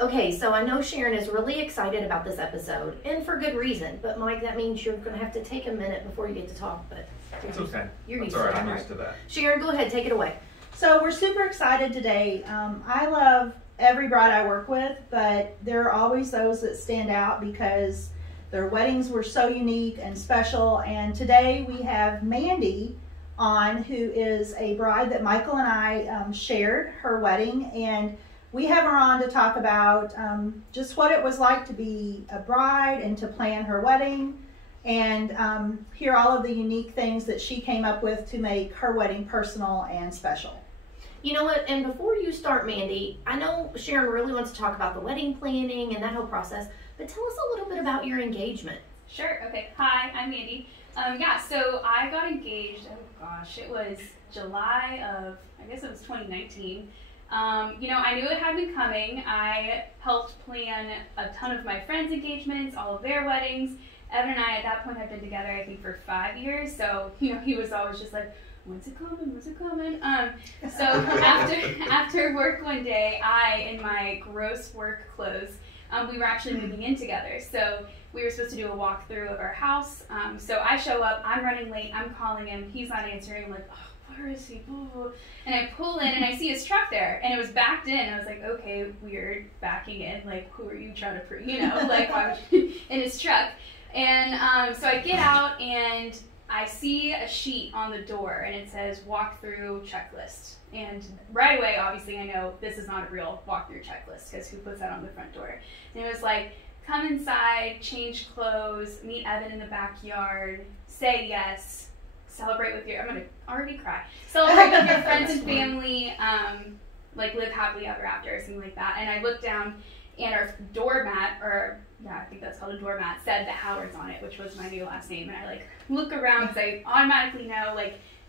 Okay, so I know Sharon is really excited about this episode, and for good reason. But Mike, that means you're going to have to take a minute before you get to talk. But it's okay. You're That's used all to right. that, I'm used to that. Sharon, go ahead, take it away. So we're super excited today. I love every bride I work with, but there are always those that stand out because their weddings were so unique and special. And today we have Mandy on, who is a bride that Michael and I shared her wedding, and we have her on to talk about just what it was like to be a bride and to plan her wedding, and hear all of the unique things that she came up with to make her wedding personal and special. You know what, and before you start, Mandy, I know Sharon really wants to talk about the wedding planning and that whole process, but tell us a little bit about your engagement. Sure, okay. Hi, I'm Mandy. So I got engaged, oh gosh, it was July of, I guess it was 2019. I knew it had been coming. I helped plan a ton of my friends' engagements, all of their weddings. Evan and I at that point had been together, I think, for 5 years, so, he was always just like, when's it coming, when's it coming? So after work one day, in my gross work clothes, we were actually moving in together. So we were supposed to do a walkthrough of our house. So I show up, I'm running late, I'm calling him, he's not answering. I'm like, oh, where is he? And I pull in and I see his truck there, and it was backed in. I was like, okay, weird, backing in. Like, who are you trying to prove? Like, why would you? In his truck. And so I get out and I see a sheet on the door, and it says walkthrough checklist. And right away, obviously, I know this is not a real walkthrough checklist, because who puts that on the front door? And it was like, come inside, change clothes, meet Evan in the backyard, say yes, celebrate with your, I'm going to already cry, celebrate with your friends and family, live happily ever after, or something like that. And I looked down, and our doormat, I think that's called a doormat, said that Howard's on it, which was my new last name. And I look around because I automatically know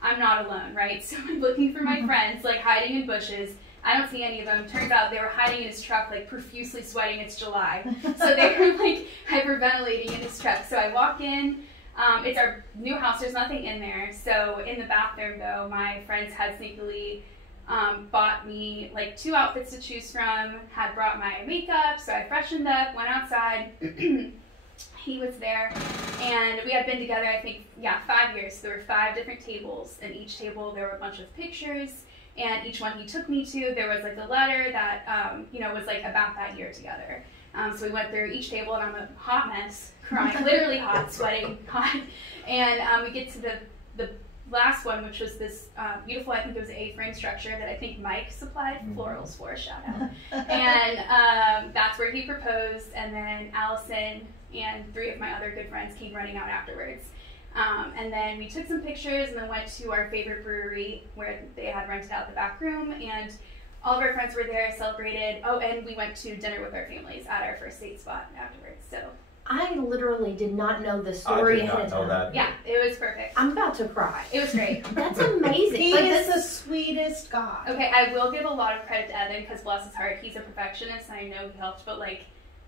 I'm not alone, right? So I'm looking for my friends, hiding in bushes. I don't see any of them. Turns out they were hiding in his truck, profusely sweating. It's July. So they were hyperventilating in his truck. So I walk in. It's our new house. There's nothing in there. So in the bathroom, though, my friends had sneakily bought me 2 outfits to choose from, had brought my makeup, so I freshened up, went outside. He was there, and we had been together, I think, 5 years. So there were 5 different tables, and each table there were a bunch of pictures, and each one he took me to, there was a letter that, was about that year together. So we went through each table, and I'm a hot mess, crying, literally hot, sweating, hot, and we get to the last one, which was this beautiful, I think it was an A-frame structure that I think Mike supplied florals for, shout out. And that's where he proposed, and then Allison and 3 of my other good friends came running out afterwards. And then we took some pictures and then went to our favorite brewery where they had rented out the back room, and all of our friends were there, celebrated. Oh, and we went to dinner with our families at our first date spot afterwards. So I literally did not know the story ahead of time. That. Yeah, it was perfect. I'm about to cry. It was great. That's amazing. He is the sweetest guy. Okay, I will give a lot of credit to Evan, because bless his heart, he's a perfectionist, and I know he helped, but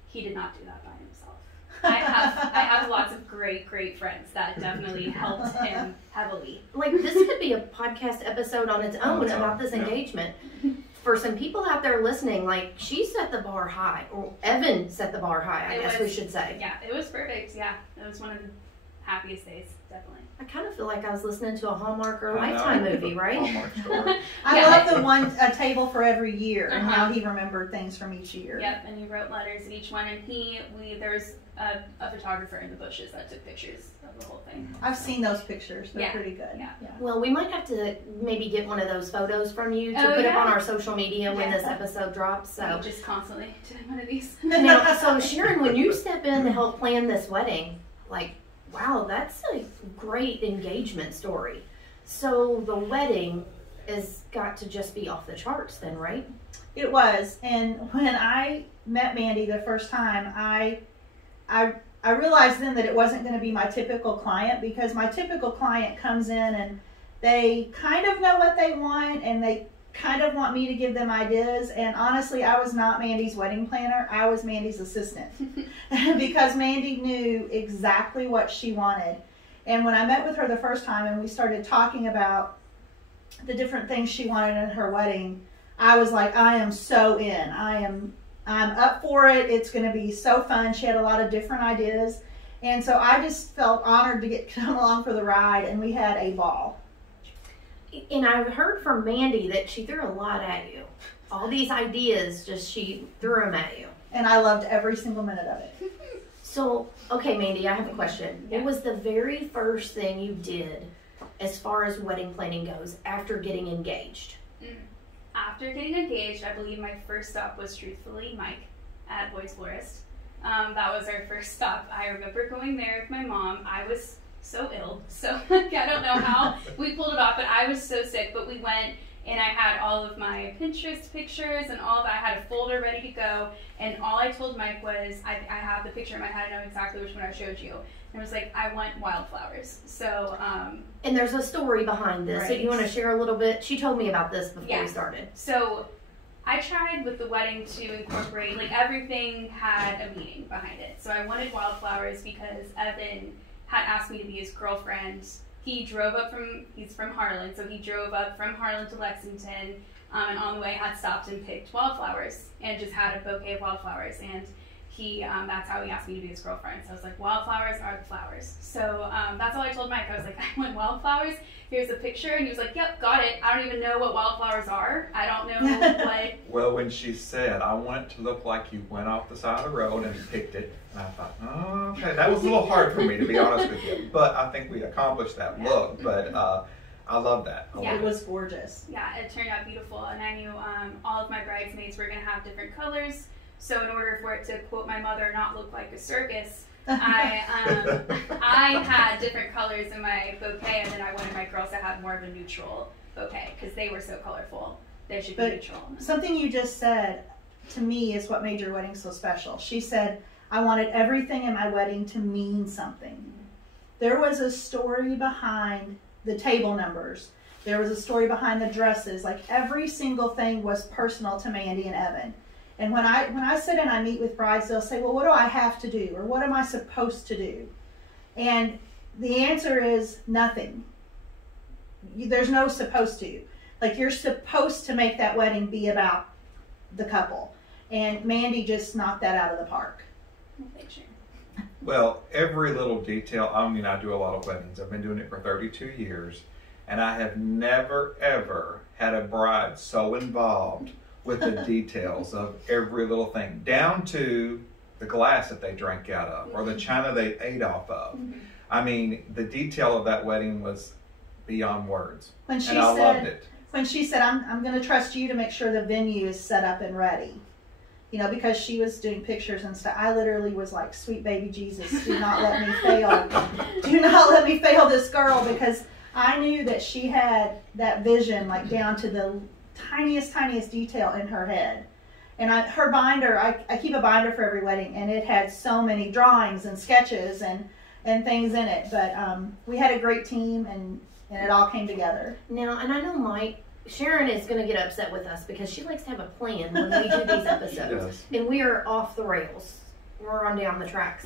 he did not do that by himself. I have lots of great friends that definitely helped him heavily. This could be a podcast episode on its own about this engagement. For some people out there listening, she set the bar high, or Evan set the bar high, I guess we should say. Yeah, it was perfect. Yeah, it was one of the happiest days, definitely. I kind of feel like I was listening to a Hallmark or Lifetime movie, right? Hallmark story. I love the one, a table for every year, and how he remembered things from each year. Yep, and he wrote letters in each one, and there was a photographer in the bushes that took pictures of the whole thing. I've seen those pictures. They're pretty good. Yeah. Well, we might have to maybe get one of those photos from you to put up on our social media when this episode drops. So I'm just constantly doing one of these. Now, so Sharon, when you step in to help plan this wedding, wow, that's a great engagement story. So the wedding has got to just be off the charts then, right? It was. And when I met Mandy the first time, I realized then that it wasn't going to be my typical client, because my typical client comes in and they kind of know what they want, and they kind of want me to give them ideas. And honestly, I was not Mandy's wedding planner. I was Mandy's assistant because Mandy knew exactly what she wanted. And when I met with her the first time and we started talking about the different things she wanted in her wedding, I was like, I am so in. I I'm up for it. It's going to be so fun. She had a lot of different ideas. And so I just felt honored to come along for the ride, and we had a ball. And I've heard from Mandy that she threw a lot at you. All these ideas, she threw them at you. And I loved every single minute of it. So, okay, Mandy, I have a question. Yeah. What was the very first thing you did as far as wedding planning goes after getting engaged? After getting engaged, I believe my first stop was truthfully Mike at Boy's Florist. That was our first stop. I remember going there with my mom. I was so ill, so I don't know how we pulled it off, but I was so sick. But we went, and I had all of my Pinterest pictures and all of that. I had a folder ready to go, and all I told Mike was, I have the picture in my head. I know exactly which one I showed you. And I was like, I want wildflowers. So, and there's a story behind this. Right. So you want to share a little bit? She told me about this before we started. So I tried with the wedding to incorporate, like, everything had a meaning behind it. So I wanted wildflowers because Evan had asked me to be his girlfriend. He drove up he's from Harlan, so he drove up from Harlan to Lexington, and on the way had stopped and picked wildflowers and just had a bouquet of wildflowers. And that's how he asked me to be his girlfriend. So I was like, wildflowers are the flowers. So that's all I told Mike. I was like, I want wildflowers. Here's a picture. And he was like, yep, got it. I don't even know what wildflowers are. I don't know what. Well, when she said, I want it to look like you went off the side of the road and picked it, and I thought, oh, okay. That was a little hard for me, to be honest with you. But I think we accomplished that look. But I love that. It was gorgeous. Yeah, it turned out beautiful. And I knew all of my bridesmaids were going to have different colors. So in order for it to, quote my mother, not look like a circus, I had different colors in my bouquet, and then I wanted my girls to have more of a neutral bouquet because they were so colorful. They should be neutral. Something you just said to me is what made your wedding so special. She said, I wanted everything in my wedding to mean something. There was a story behind the table numbers. There was a story behind the dresses. Like, every single thing was personal to Mandy and Evan. And when I sit and I meet with brides, they'll say, well, what do I have to do? Or what am I supposed to do? And the answer is nothing. There's no supposed to. Like, you're supposed to make that wedding be about the couple. And Mandy just knocked that out of the park. Well, every little detail, I mean, I do a lot of weddings. I've been doing it for 32 years. And I have never, ever had a bride so involved with the details of every little thing, down to the glass that they drank out of or the china they ate off of. I mean, the detail of that wedding was beyond words. I loved it. When she said, I'm going to trust you to make sure the venue is set up and ready, you know, because she was doing pictures and stuff, I literally was like, sweet baby Jesus, do not let me fail. Do not let me fail this girl, because I knew that she had that vision, like, down to the tiniest detail in her head. And her binder, I keep a binder for every wedding, and it had so many drawings and sketches and things in it. But we had a great team, and it all came together. Now, and I know Sharon is going to get upset with us because she likes to have a plan when we do these episodes. And we are off the rails. We're on down the tracks.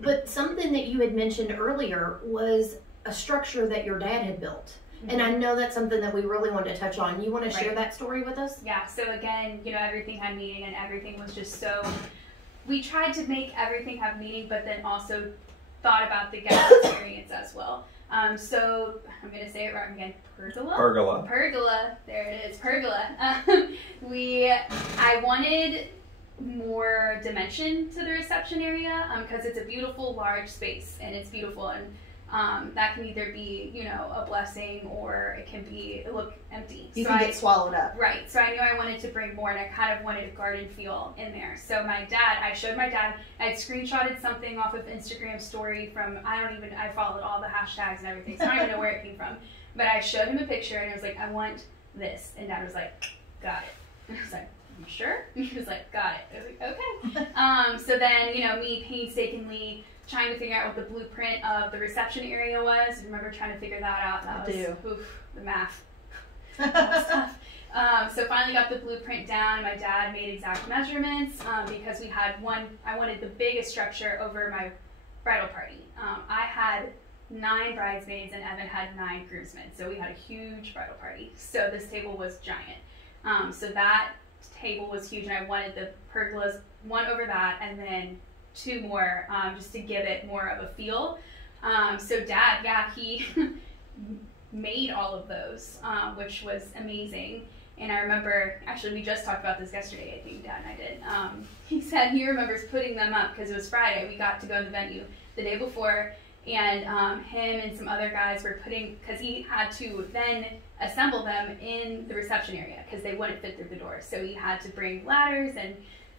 But something that you had mentioned earlier was a structure that your dad had built. And I know that's something that we really wanted to touch on. You want to share that story with us? Yeah, so again, you know, everything had meaning, and everything was just so, we tried to make everything have meaning, but then also thought about the guest experience as well. So I'm going to say it right again, pergola. Pergola, there it is, pergola. I wanted more dimension to the reception area because it's a beautiful large space, and it's beautiful, and that can either be, you know, a blessing, or it can look empty. You can get swallowed up. Right. So I knew I wanted to bring more, and I kind of wanted a garden feel in there. So I showed my dad, I had screenshotted something off of Instagram story from, I followed all the hashtags and everything, so I don't even know where it came from. But I showed him a picture, and I was like, I want this. And Dad was like, got it. And I was like, you sure? He was like, got it. I was like, okay. So then, you know, me painstakingly trying to figure out what the blueprint of the reception area was. I remember trying to figure that out. That was the math. That was tough. So finally got the blueprint down, and my dad made exact measurements because I wanted the biggest structure over my bridal party. I had 9 bridesmaids, and Evan had 9 groomsmen. So we had a huge bridal party. So this table was giant. So that table was huge, and I wanted the pergolas, one over that, and then 2 more, just to give it more of a feel. So Dad, yeah, he made all of those, which was amazing. And I remember, actually, we just talked about this yesterday, I think Dad and I did. He said he remembers putting them up because it was Friday. We got to go to the venue the day before, and him and some other guys were putting, because he had to then assemble them in the reception area because they wouldn't fit through the door. So he had to bring ladders and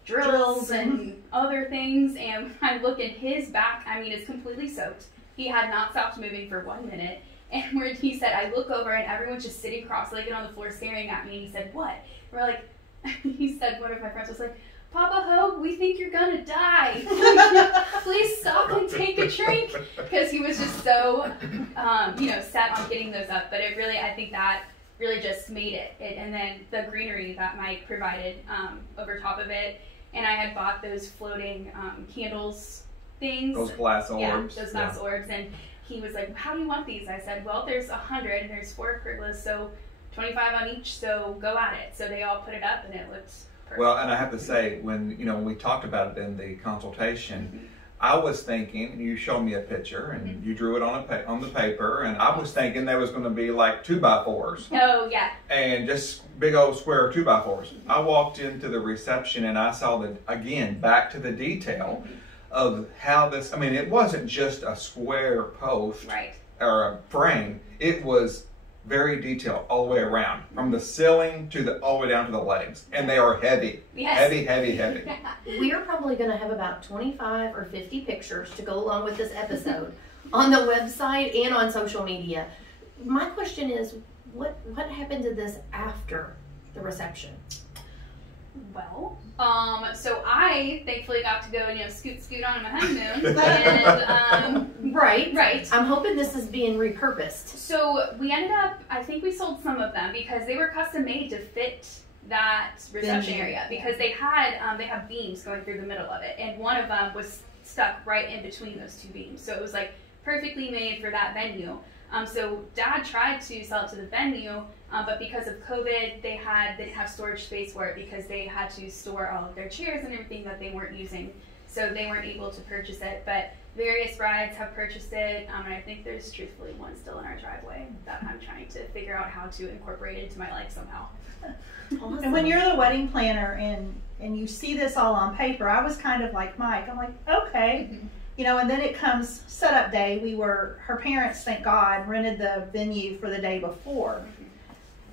drills and other things. And I look at his back, I mean, it's completely soaked. He had not stopped moving for 1 minute. And where he said, I look over and everyone's just sitting cross-legged on the floor staring at me. And he said, what? And we're like, he said, one of my friends was like, Papa Hogue, we think you're gonna die. Please stop and take a drink. Because he was just so, set on getting those up. But it really, I think that really just made it. And then the greenery that Mike provided over top of it. And I had bought those floating candles things. Those glass orbs. Yeah, those glass orbs. And he was like, how do you want these? I said, well, there's 100 and there's 4 pergolas, so 25 on each, so go at it. So they all put it up and it looked perfect. Well, and I have to say, when we talked about it in the consultation, I was thinking, you showed me a picture and you drew it on the paper, and I was thinking there was going to be like 2x4s. Oh, yeah. And just big old square 2x4s. I walked into the reception and I saw again, back to the detail of how this, I mean, it wasn't just a square post or a frame. It was very detailed all the way around, from the ceiling to all the way down to the legs. And they are heavy. Yes. Heavy, heavy, heavy. We are probably going to have about 25 or 50 pictures to go along with this episode on the website and on social media. My question is, what happened to this after the reception? Well, so I thankfully got to go, scoot on my honeymoon. And, right. I'm hoping this is being repurposed. So we ended up, I think we sold some of them because they were custom made to fit that reception area, because they have beams going through the middle of it, and one of them was stuck right in between those 2 beams. So it was like perfectly made for that venue. So Dad tried to sell it to the venue, but because of COVID, they didn't have storage space for it because they had to store all of their chairs and everything that they weren't using. So they weren't able to purchase it, but various brides have purchased it, and I think there's truthfully one still in our driveway that I'm trying to figure out how to incorporate into my life somehow. Awesome. And when you're the wedding planner and you see this all on paper, I was kind of like Mike. I'm like, okay. And then it comes setup day. Her parents, thank God, rented the venue for the day before.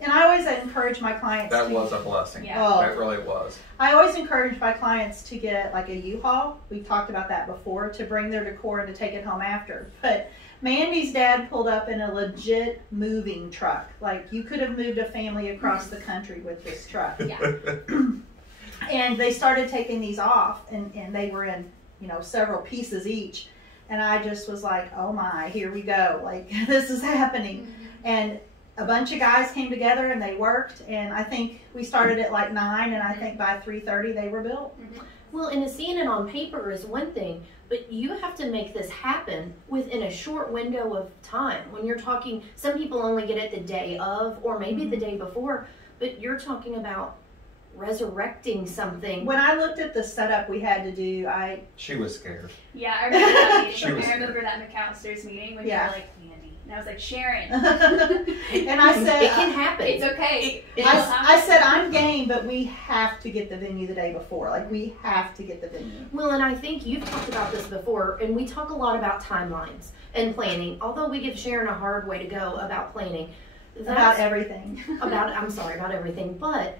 And I always encourage my clients That was a blessing. Yeah. That really was. I always encourage my clients to get like a U-Haul. We've talked about that before, to bring their decor and to take it home after. But Mandy's dad pulled up in a legit moving truck. Like, you could have moved a family across the country with this truck. Yeah. And they started taking these off, and they were in several pieces each, and I just was like, oh my, here we go, like this is happening. And a bunch of guys came together and they worked, and I think we started at like 9, and I think by 3:30 they were built. Well, and seeing it on paper is one thing, but you have to make this happen within a short window of time. When you're talking, some people only get it the day of, or maybe the day before, but you're talking about resurrecting something. When I looked at the setup we had to do, She was scared. Yeah, I remember that meeting. I remember that McAllister's meeting when you were like, Mandy. And I was like, Sharon. And I said, it can happen. It's okay. I said, I'm game, but we have to get the venue the day before. Like, we have to get the venue. Well, and I think you've talked about this before, and we talk a lot about timelines and planning. Although we give Sharon a hard way to go about planning. About everything. About everything. But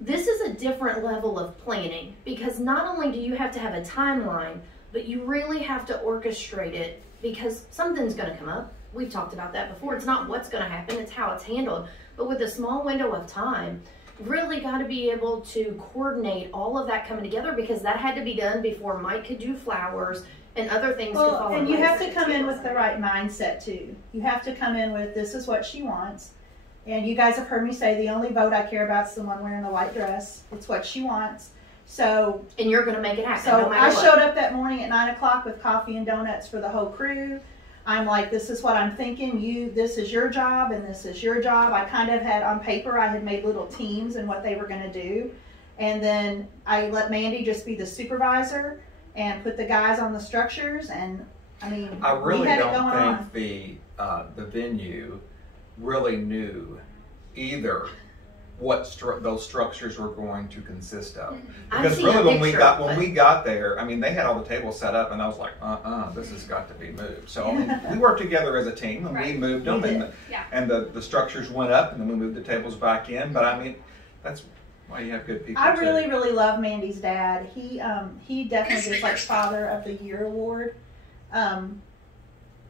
this is a different level of planning, because not only do you have to have a timeline, but you really have to orchestrate it, because something's going to come up. We've talked about that before. It's not what's going to happen, it's how it's handled. But with a small window of time, really got to be able to coordinate all of that coming together, because that had to be done before Mike could do flowers and other things could follow. And you have to come in with the right mindset too. You have to come in with, this is what she wants. And you guys have heard me say, the only vote I care about is the one wearing the white dress. It's what she wants. So, and you're going to make it happen. So no matter I showed up that morning at 9 o'clock with coffee and donuts for the whole crew. I'm like, this is what I'm thinking. This is your job, and this is your job. I kind of had on paper, I had made little teams and what they were going to do. And then I let Mandy just be the supervisor and put the guys on the structures. And I mean, I really we had it don't going think on. the venue really knew either what those structures were going to consist of. Because really when we got there, I mean, they had all the tables set up and I was like, this has got to be moved. So I mean, we worked together as a team and we moved them and the structures went up and then we moved the tables back in. But I mean, that's why you have good people. I really, really love Mandy's dad. He definitely gets like Father of the Year award.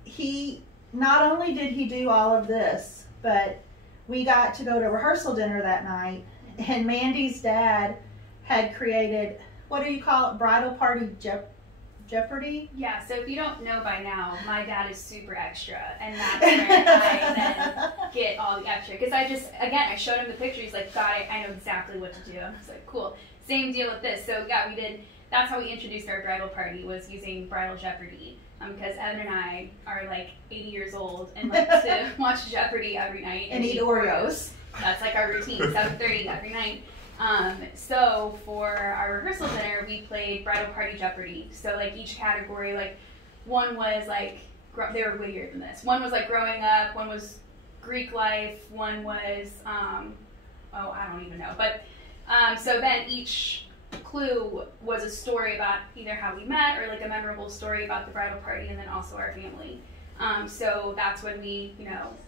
He not only did he do all of this, but we got to go to rehearsal dinner that night, and Mandy's dad had created, what do you call it, bridal party Jeopardy? Yeah, so if you don't know by now, my dad is super extra, and that's where I then get all the extra. Because I showed him the picture, he's like, God, I know exactly what to do. I was like, cool. Same deal with this. So yeah, that's how we introduced our bridal party, was using Bridal Jeopardy. Because Evan and I are like 80 years old and like to watch Jeopardy every night and eat Oreos. That's like our routine, 7:30 every night. So for our rehearsal dinner, we played Bridal Party Jeopardy. So like each category, like one was like, they were wittier than this. One was like growing up, one was Greek life, one was, I don't even know. But so then each clue was a story about either how we met or like a memorable story about the bridal party and then also our family. So that's when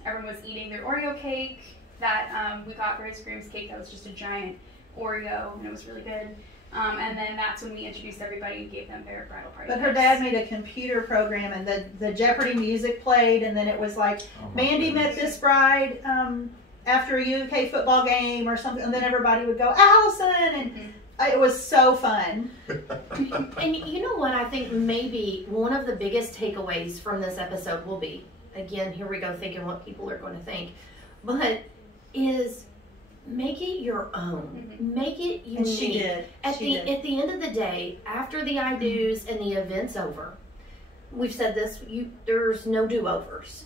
everyone was eating their Oreo cake that we got for his groom's cake. That was just a giant Oreo and it was really good. And then that's when we introduced everybody and gave them their bridal party. But her dad made a computer program and the Jeopardy music played and then it was like, Mandy met this bride after a UK football game or something, and then everybody would go, Allison, and it was so fun. And you know what? I think maybe one of the biggest takeaways from this episode will be, again, here we go thinking what people are going to think, but is make it your own. Make it unique. And she did. At the end of the day, after the I do's and the event's over, we've said this, there's no do-overs.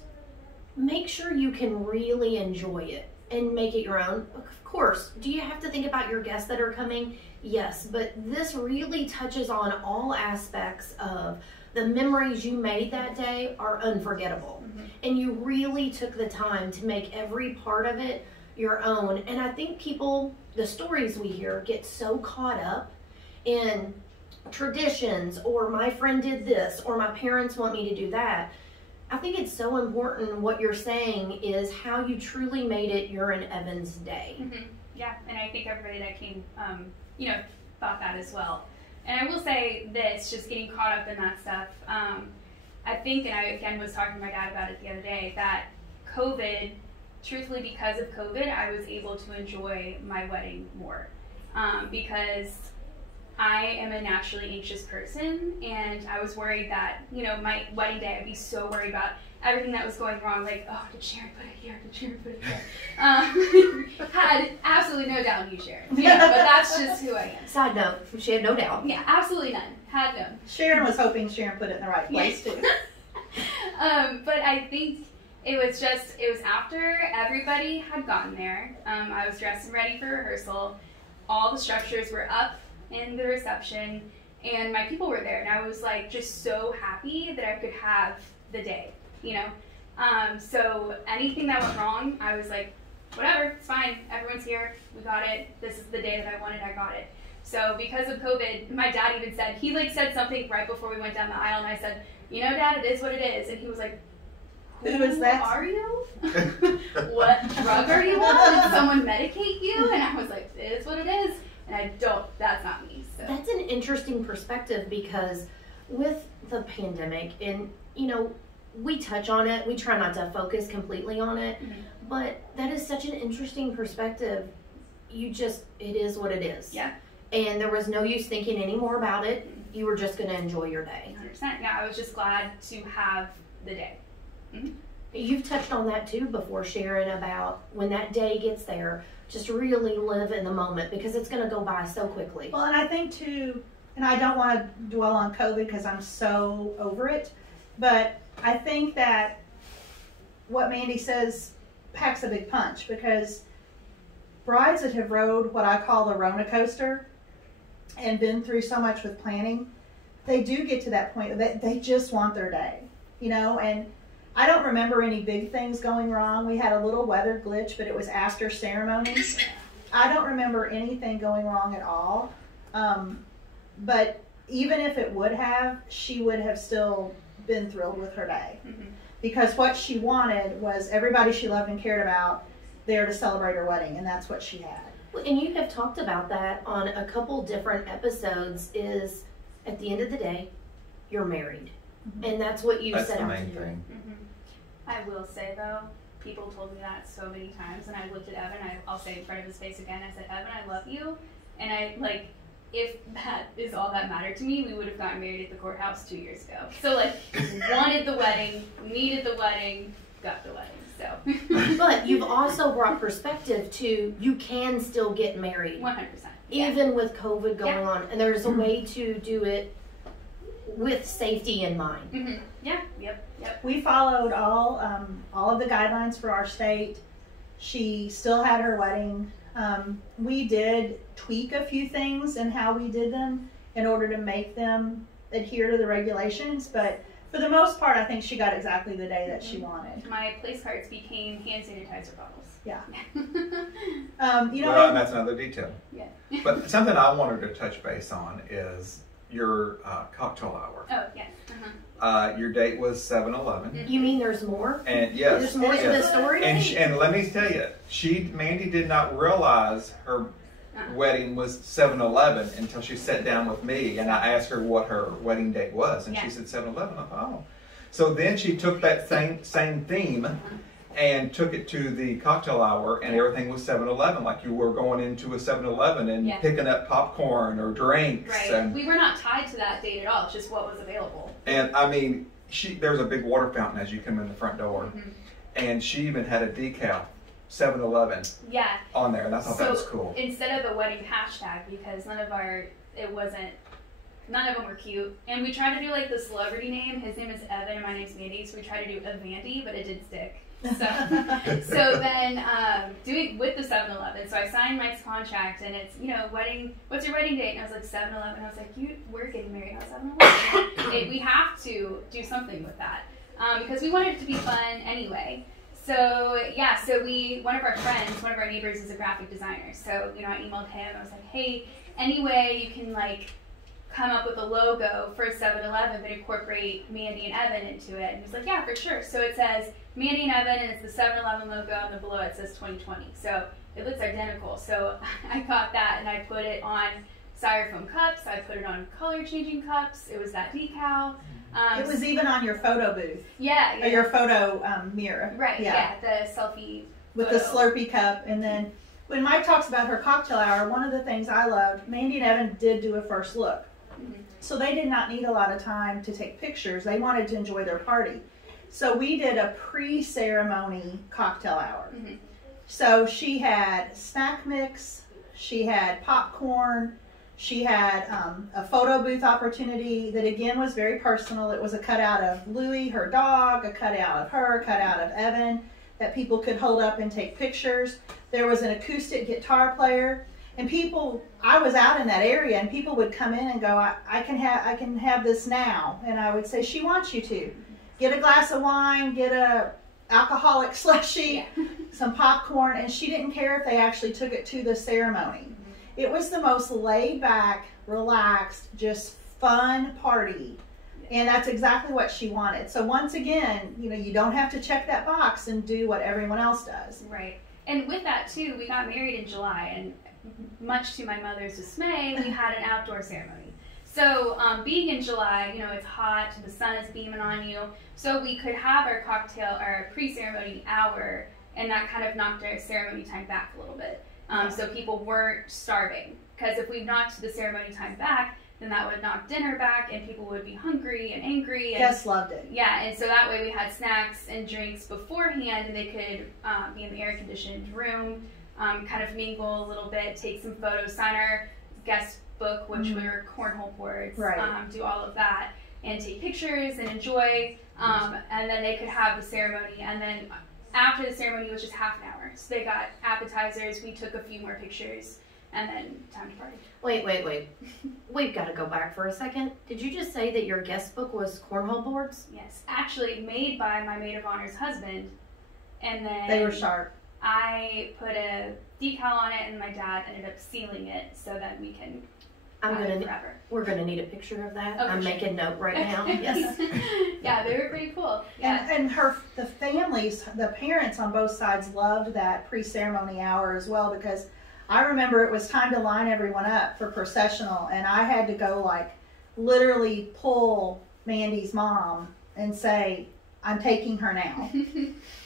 Make sure you can really enjoy it and make it your own. Of course, do you have to think about your guests that are coming? Yes, but this really touches on all aspects of the memories you made that day are unforgettable. And you really took the time to make every part of it your own. And I think people, the stories we hear, get so caught up in traditions or my friend did this or my parents want me to do that. I think it's so important what you're saying is how you truly made it your and Evan's day. Yeah, and I think everybody that came, thought that as well. And I will say this, just getting caught up in that stuff, I think, and I again was talking to my dad about it the other day, that COVID, truthfully because of COVID, I was able to enjoy my wedding more. Because I am a naturally anxious person, and I was worried that, my wedding day, I'd be so worried about everything that was going wrong, like, oh, did Sharon put it here? Did Sharon put it here? Had absolutely no doubt in you, Sharon. But that's just who I am. Side note, she had no doubt. Yeah, absolutely none. Had none. Sharon was hoping Sharon put it in the right place, too. But I think it was after everybody had gotten there. I was dressed and ready for rehearsal. All the structures were up in the reception, and my people were there, and I was like just so happy that I could have the day, so anything that went wrong, I was like, whatever, it's fine, everyone's here, we got it, this is the day that I wanted, I got it. So because of COVID, my dad even said, he said something right before we went down the aisle, and I said, Dad, it is what it is, and he was like, who is that? Are you? What drug are you on? Did someone medicate you? And I was like, it is what it is. And that's not me. So. That's an interesting perspective because with the pandemic, and we touch on it, we try not to focus completely on it, but that is such an interesting perspective. It is what it is. Yeah. And there was no use thinking any more about it. You were just going to enjoy your day. 100%. Yeah, I was just glad to have the day. You've touched on that too before, Sharon, about when that day gets there, just really live in the moment because it's going to go by so quickly. Well, and I think too, and I don't want to dwell on COVID because I'm so over it, but I think that what Mandy says packs a big punch because brides that have rode what I call the Rona coaster and been through so much with planning, they do get to that point that they just want their day, you know. And I don't remember any big things going wrong. We had a little weather glitch, but it was after ceremony. I don't remember anything going wrong at all. But even if it would have, she would have still been thrilled with her day. Because what she wanted was everybody she loved and cared about there to celebrate her wedding, and that's what she had. And you have talked about that on a couple different episodes, is at the end of the day, you're married. And that's what you set out to do. Thing. I will say though, people told me that so many times, and I looked at Evan, I'll say in front of his face again, I said, Evan, I love you. And I, like, if that is all that mattered to me, we would have gotten married at the courthouse 2 years ago. So, like, wanted the wedding, needed the wedding, got the wedding, so. But you've also brought perspective to, you can still get married. 100%. Even with COVID going on. And there's a way to do it with safety in mind. Yeah, yep. We followed all of the guidelines for our state. She still had her wedding. We did tweak a few things in how we did them in order to make them adhere to the regulations, but for the most part, I think she got exactly the day that she wanted. My place cards became hand sanitizer bottles. Yeah. Well, and that's another detail. Yeah. But something I wanted to touch base on is your cocktail hour. Oh, yes. Your date was 7-11. You mean there's more? And yes. There's more to the story? And let me tell you, Mandy did not realize her wedding was 7-11 until she sat down with me and I asked her what her wedding date was, and she said 7-11. I thought, oh. So then she took that same theme and took it to the cocktail hour, and everything was 7-11, like you were going into a 7-Eleven and picking up popcorn or drinks. Right. And we were not tied to that date at all. It's just what was available. And I mean, there was a big water fountain as you come in the front door, and she even had a decal 7-Eleven on there, and I thought that was cool. Instead of a wedding hashtag, because none of them were cute, and we tried to do like the celebrity name. His name is Evan and my name's Mandy, so we tried to do Avanti, but it didn't stick. So then doing with the 7-Eleven, so I signed Mike's contract, and it's, wedding, what's your wedding date? And I was like 7-11. I was like, we're getting married at 7-Eleven. We have to do something with that because we wanted it to be fun anyway. So one of our neighbors is a graphic designer. So, I emailed him. I was like, hey, any way you can like come up with a logo for 7-Eleven but incorporate Mandy and Evan into it? And he's like, yeah, for sure. So it says Mandy and Evan, and it's the 7-Eleven logo, and then below it says 2020. So it looks identical. So I got that, and I put it on styrofoam cups. I put it on color changing cups. It was that decal. It was even on your photo booth. Yeah. Or your photo mirror. Right, yeah, the selfie with photo. The Slurpee cup. And then when Mike talks about her cocktail hour, one of the things I loved, Mandy and Evan did do a first look. So they did not need a lot of time to take pictures. They wanted to enjoy their party. So we did a pre-ceremony cocktail hour. So she had snack mix, she had popcorn, she had a photo booth opportunity that again was very personal. It was a cutout of Louie, her dog, a cutout of her, a cutout of Evan that people could hold up and take pictures. There was an acoustic guitar player. And people, I was out in that area, and people would come in and go, I can have this now. And I would say, she wants you to. Get a glass of wine, get a alcoholic slushie, some popcorn, and she didn't care if they actually took it to the ceremony. It was the most laid back, relaxed, just fun party. And that's exactly what she wanted. So once again, you don't have to check that box and do what everyone else does. Right. And with that too, we got married in July, and much to my mother's dismay, we had an outdoor ceremony. So being in July, it's hot, the sun is beaming on you, so we could have our pre-ceremony hour, and that kind of knocked our ceremony time back a little bit. So people weren't starving, because if we knocked the ceremony time back, then that would knock dinner back, and people would be hungry and angry. And, Guests loved it. Yeah, and so that way we had snacks and drinks beforehand, and they could be in the air-conditioned room, kind of mingle a little bit, take some photos, sign our guest book, which were cornhole boards, do all of that, and take pictures and enjoy, and then they could have the ceremony, and then after the ceremony was just half an hour. So they got appetizers, we took a few more pictures, and then time to party. Wait. We've got to go back for a second. Did you just say that your guest book was cornhole boards? Yes, actually made by my maid of honor's husband. And then They were sharp. I put a decal on it, and my dad ended up sealing it so that we can forever. We're gonna need a picture of that. Oh, I'm sure. making note right now. Yes. Yeah, they were pretty cool. Yeah. And the families, the parents on both sides loved that pre-ceremony hour as well, because I remember it was time to line everyone up for processional, and I had to go like literally pull Mandy's mom and say, I'm taking her now.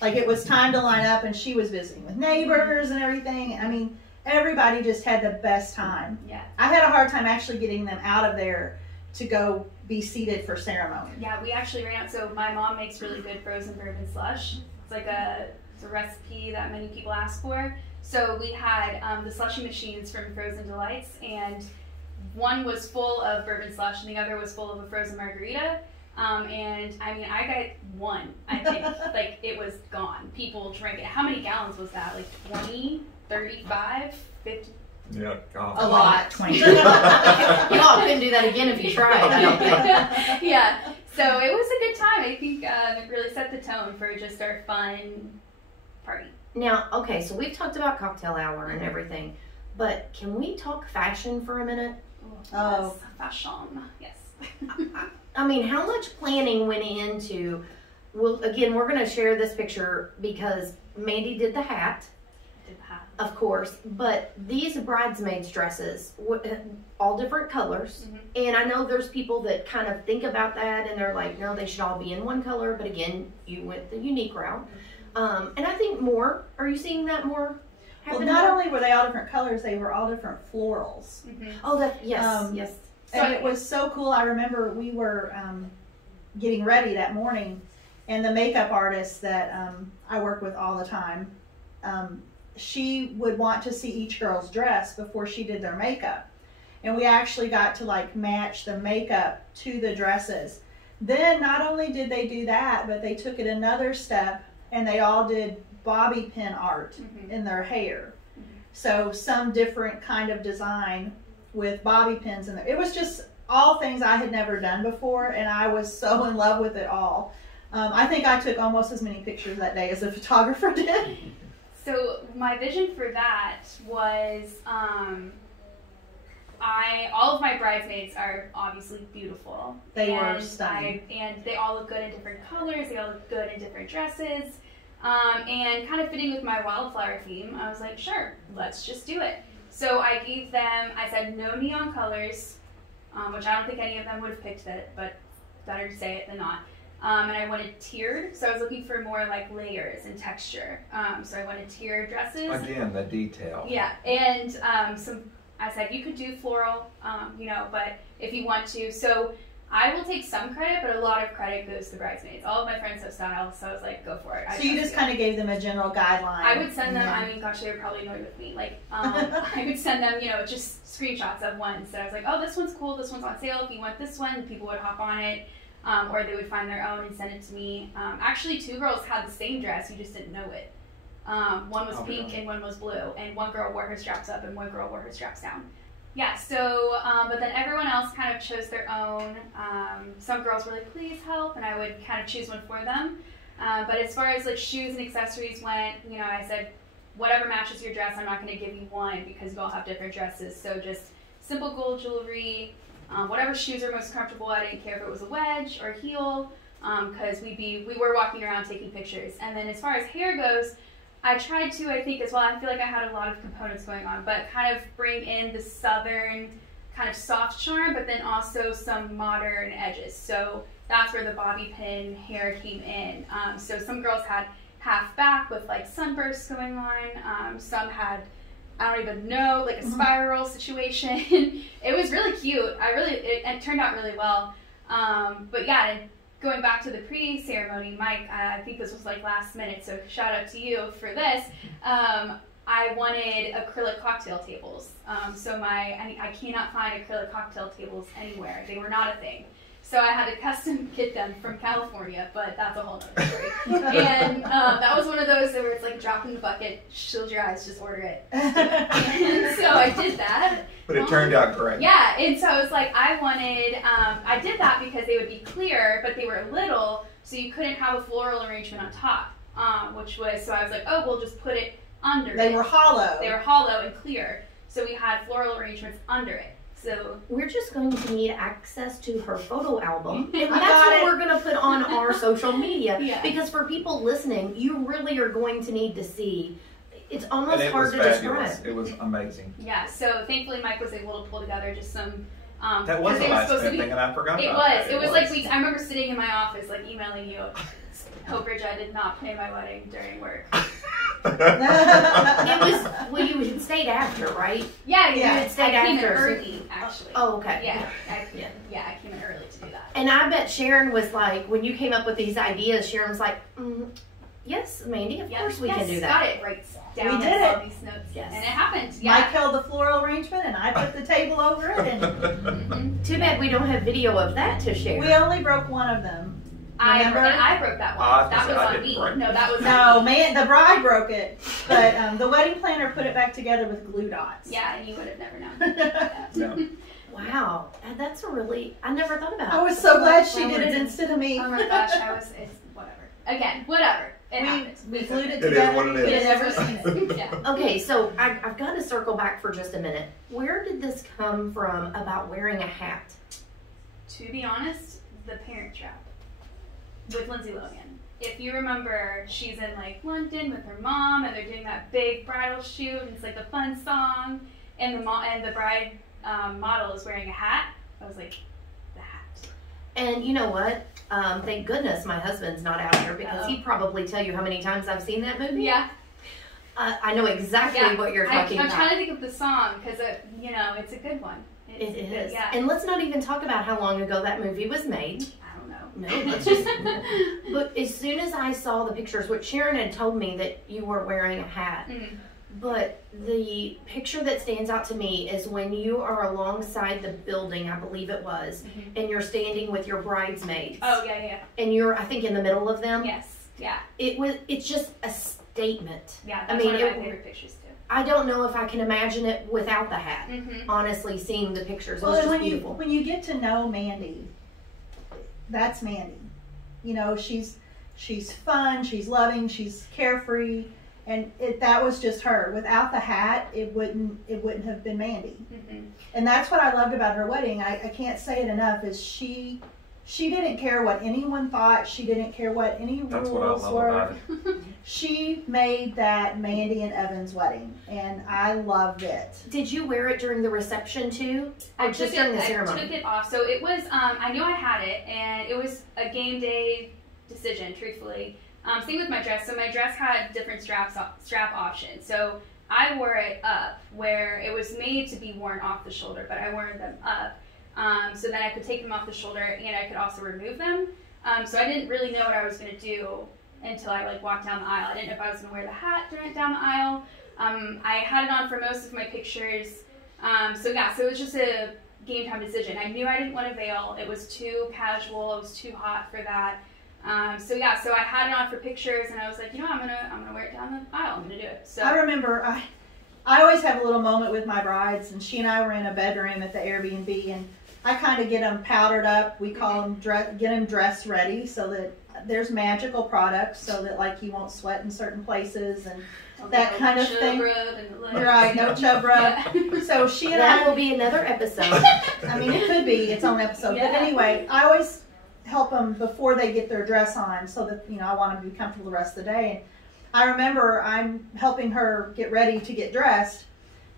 Like it was time to line up, and she was visiting with neighbors and everything. I mean, everybody just had the best time. Yeah. I had a hard time actually getting them out of there to go be seated for ceremony. Yeah, we actually ran out. So my mom makes really good frozen bourbon slush. It's like it's a recipe that many people ask for. So we had the slushy machines from Frozen Delights, and one was full of bourbon slush and the other was full of a frozen margarita. And I mean, I got one, I think. Like, it was gone. People drank it. How many gallons was that? Like 20, 35, 50? Yeah, God. A lot. 20. You all couldn't do that again if you tried, I don't think. Yeah. So it was a good time. I think it really set the tone for just our fun party. Now, okay, so we've talked about cocktail hour and everything, but can we talk fashion for a minute? Oh. Yes, fashion. Yes. I mean, how much planning went into, well, again, we're going to share this picture because Mandy did the hat, of course, but these bridesmaids dresses, all different colors. Mm-hmm. And I know there's people that kind of think about that and they're like, no, they should all be in one color. But again, you went the unique route. And I think are you seeing that more? Well, not only were they all different colors, they were all different florals. Mm-hmm. Oh, yes. And it was so cool. I remember we were getting ready that morning, and the makeup artist that I work with all the time, she would want to see each girl's dress before she did their makeup. And we actually got to like match the makeup to the dresses. Then not only did they do that, but they took it another step and they all did bobby pin art in their hair. So some different kind of design with bobby pins in there. It was just all things I had never done before, and I was so in love with it all. I think I took almost as many pictures that day as the photographer did. So my vision for that was, all of my bridesmaids are obviously beautiful. They were stunning. And they all look good in different colors, they all look good in different dresses. And kind of fitting with my wildflower theme, I was like, sure, let's just do it. So I gave them, I said no neon colors, which I don't think any of them would have picked it, but better to say it than not. And I wanted tiered, so I was looking for more like layers and texture. So I wanted tiered dresses. Again, the detail. Yeah, and I said you could do floral, but if you want to. So I will take some credit, but a lot of credit goes to bridesmaids. All of my friends have style, so I was like, go for it. So you just kind of gave them a general guideline. I would send them, I mean, gosh, they were probably annoyed with me. Like, I would send them, just screenshots of ones that I was like, oh, this one's cool, this one's on sale. If you want this one, people would hop on it. Or they would find their own and send it to me. Actually, two girls had the same dress, you just didn't know it. One was pink and one was blue, and one girl wore her straps up and one girl wore her straps down. Yeah, so, but then everyone else kind of chose their own. Some girls were like, please help, and I would kind of choose one for them. But as far as like shoes and accessories went, I said, whatever matches your dress, I'm not going to give you one because you all have different dresses. So just simple gold jewelry, whatever shoes are most comfortable. I didn't care if it was a wedge or heel, because we were walking around taking pictures. And then as far as hair goes, I tried to, I think as well, I feel like I had a lot of components going on, but kind of bring in the southern kind of soft charm, but then also some modern edges. So that's where the bobby pin hair came in. So some girls had half back with like sunbursts going on. Some had, I don't even know, like a spiral situation. It was really cute. It turned out really well. But yeah, going back to the pre-ceremony, Mike, I think this was like last minute, so shout out to you for this. I wanted acrylic cocktail tables. I cannot find acrylic cocktail tables anywhere. They were not a thing. So I had to custom kit them from California, but that's a whole other story. And that was one of those where it's like drop in the bucket, shield your eyes, just order it. And so I did that. But it turned out great. Yeah, and so I was like, I did that because they would be clear, but they were little, so you couldn't have a floral arrangement on top, so I was like, oh, we'll just put it under They were hollow. They were hollow and clear, so we had floral arrangements under it. So we're just going to need access to her photo album, and I that's got what it. we're going to put on our social media. Yeah. Because for people listening, you really are going to need to see. It's And almost it hard was to fabulous. describe. It was amazing. yeah, so thankfully Mike was able to pull together just some. That was 'cause the it last supposed to minute be- thing, and I forgot It about was. that. It was like weeks. I remember sitting in my office, like emailing you. Hope Rich, I did not plan my wedding during work. It was, well, you had stayed after, right? Yeah, You had stayed I came in after. early, actually. Oh, okay. Yeah, Yeah. I came in early to do that. And I bet Sharon was like, when you came up with these ideas, Sharon was like, yes, Mandy, of course we can do that. Got it right down. We did all it. these notes. Yes. And it happened. Mike Yeah. held the floral arrangement, and I put the table over it, and Mhm. Too bad we don't have video of that to share. we only broke one of them. Remember? I broke that one. Oh, I was that gonna was say, I on didn't me. break No, that was No, on me. man, the bride broke it, but the wedding planner put it back together with glue dots. Yeah, and you would have never known. No. Wow, that's a really, I never thought about it. I was so glad she did it instead of me. Oh my gosh, it's whatever. Again, whatever. It happens. We glued it It is together. what it We'd is. never seen it. Yeah. Okay, so I've got to circle back for just a minute. Where did this come from about wearing a hat? To be honest, the Parent Trap with Lindsay Lohan. If you remember, she's in like London with her mom, and they're doing that big bridal shoot, and it's like a fun song, and the bride model is wearing a hat. I was like, the hat. And you know what? Thank goodness my husband's not out here because Uh-oh. he'd probably tell you how many times I've seen that movie. Yeah. I know exactly what you're talking I'm about. trying to think of the song because it's a good one. It is. Yeah. And let's not even talk about how long ago that movie was made. I don't know. No, let's just. But as soon as I saw the pictures, which Sharon had told me that you were wearing a hat, Mm. but the picture that stands out to me is when you are alongside the building, I believe it was, Mhm. and you're standing with your bridesmaids. Oh yeah. And you're, I think, in the middle of them. Yes. Yeah. It's just a statement. Yeah. I That's mean, one of my favorite pictures too. I don't know if I can imagine it without the hat. Mm-hmm. Honestly, seeing the pictures, it Well, was and just beautiful. when you get to know Mandy, that's Mandy. You know, she's fun, she's loving, she's carefree, and that was just her. Without the hat, it wouldn't have been Mandy. Mm-hmm. And that's what I loved about her wedding. I can't say it enough. Is she didn't care what anyone thought. She didn't care what any That's what I rules love were. about it. She made that Mandy and Evan's wedding, and I loved it. Did you wear it during the reception too? Or just during the ceremony? I took it off. So it was, I knew I had it, and it was a game day decision, truthfully. Same with my dress. So my dress had different strap options. So I wore it up, where it was made to be worn off the shoulder, but I wore them up. So then I could take them off the shoulder, and I could also remove them. So I didn't really know what I was going to do until I walked down the aisle. I didn't know if I was going to wear the hat down the aisle. I had it on for most of my pictures. So it was just a game time decision. I knew I didn't want a veil. It was too casual. It was too hot for that. So I had it on for pictures, and I was like, I'm gonna wear it down the aisle. I'm gonna do it. So I remember I always have a little moment with my brides, and she and I were in a bedroom at the Airbnb, and I kind of get them powdered up. We call them get them dress ready, so that there's magical products, so that you won't sweat in certain places and that kind of thing. You're right, no chub rub. Yeah. So she and That I will be another episode. I mean, it could be its own episode, Yeah. but anyway, I always help them before they get their dress on, so that I want them to be comfortable the rest of the day. And I remember I'm helping her get ready to get dressed,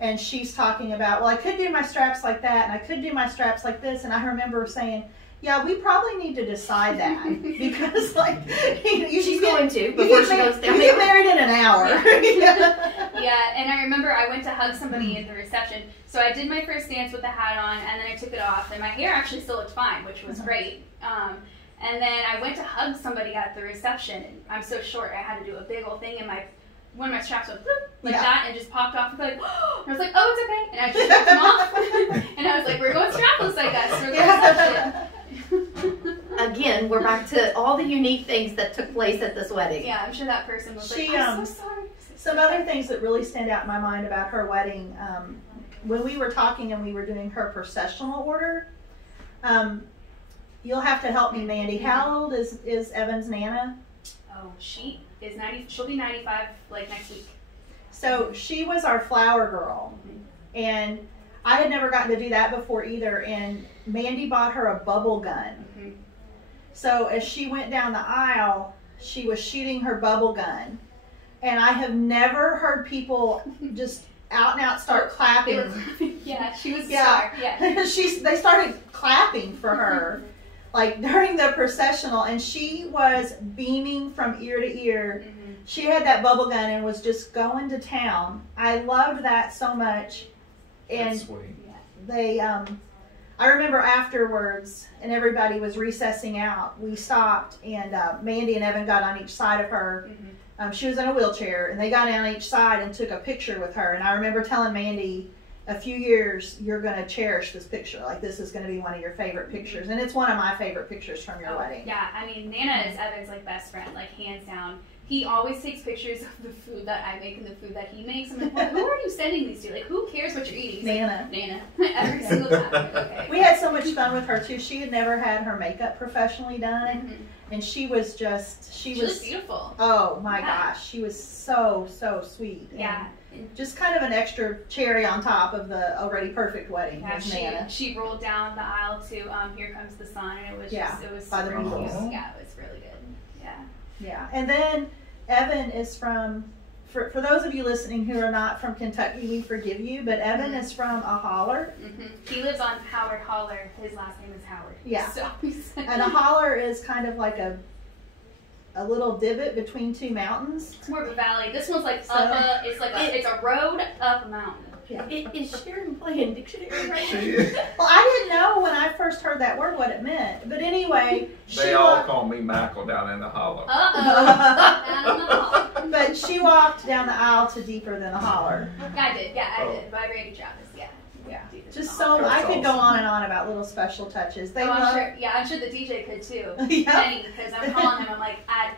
and she's talking about, well, I could do my straps like that, and I could do my straps like this, and I remember saying, yeah, we probably need to decide that, because She's going to before she goes down you there. get married in an hour. Yeah, and I remember I went to hug somebody in the reception. So I did my first dance with the hat on, and then I took it off, and my hair actually still looked fine, which was great. And then I went to hug somebody at the reception, and I'm so short, I had to do a big old thing, and one of my straps went bloop, like that, and just popped off, and I was like, oh, it's okay, and I just took them off, and I was like, we're going strapless, I guess, for the reception. again, we're back to all the unique things that took place at this wedding. Yeah, I'm sure that person was like, I'm so sorry. Some other things that really stand out in my mind about her wedding, when we were talking and we were doing her processional order, you'll have to help me, Mandy. How old is Evan's Nana? Oh, she is 90. She'll be 95 like next week. So she was our flower girl, and I had never gotten to do that before either. And Mandy bought her a bubble gun. So as she went down the aisle, she was shooting her bubble gun, and I have never heard people just out and out start clapping. They were clapping. Yeah, she was a star. Yeah. They started clapping for her. Like during the processional, and she was beaming from ear to ear. She had that bubble gun and was just going to town. I loved that so much. And That's sweet. they, I remember afterwards, and everybody was recessing out, we stopped, and Mandy and Evan got on each side of her. She was in a wheelchair, and they got on each side and took a picture with her. And I remember telling Mandy, a few years, you're going to cherish this picture. Like, this is going to be one of your favorite pictures. And it's one of my favorite pictures from your wedding. Yeah, I mean, Nana is Evan's like best friend, like hands down. He always takes pictures of the food that I make and the food that he makes. I'm like, well, who are you sending these to? Like, who cares what you're eating? He's Nana. Like, Nana. Every single time. Okay. We had so much fun with her, too. She had never had her makeup professionally done. And she was just, she was beautiful. Oh, my gosh. She was so, so sweet. Yeah. And just kind of an extra cherry on top of the already perfect wedding. Yeah, she rolled down the aisle to Here Comes the Sun, and it was just, it was by the really Beatles. cute. Yeah, it was really good. Yeah. Yeah. And then Evan is from, for those of you listening who are not from Kentucky, we forgive you, but Evan is from a holler. He lives on Howard Holler. His last name is Howard. Yeah. So and a holler is kind of like a little divot between two mountains. It's more of a valley. This one's like it's a road up a mountain. Yeah. Is Sharon playing dictionary right now? Well, I didn't know when I first heard that word what it meant. But anyway, They all call me Michael down in the hollow. But she walked down the aisle to Deeper Than the Holler. Yeah, I did. Yeah, I did. By Randy Travis. Yeah. Yeah. Just So That's I could go awesome. on and on about little special touches. They I'm love. sure. Yeah, I'm sure the DJ could too. Yeah. Penny, because I'm calling him. I'm like at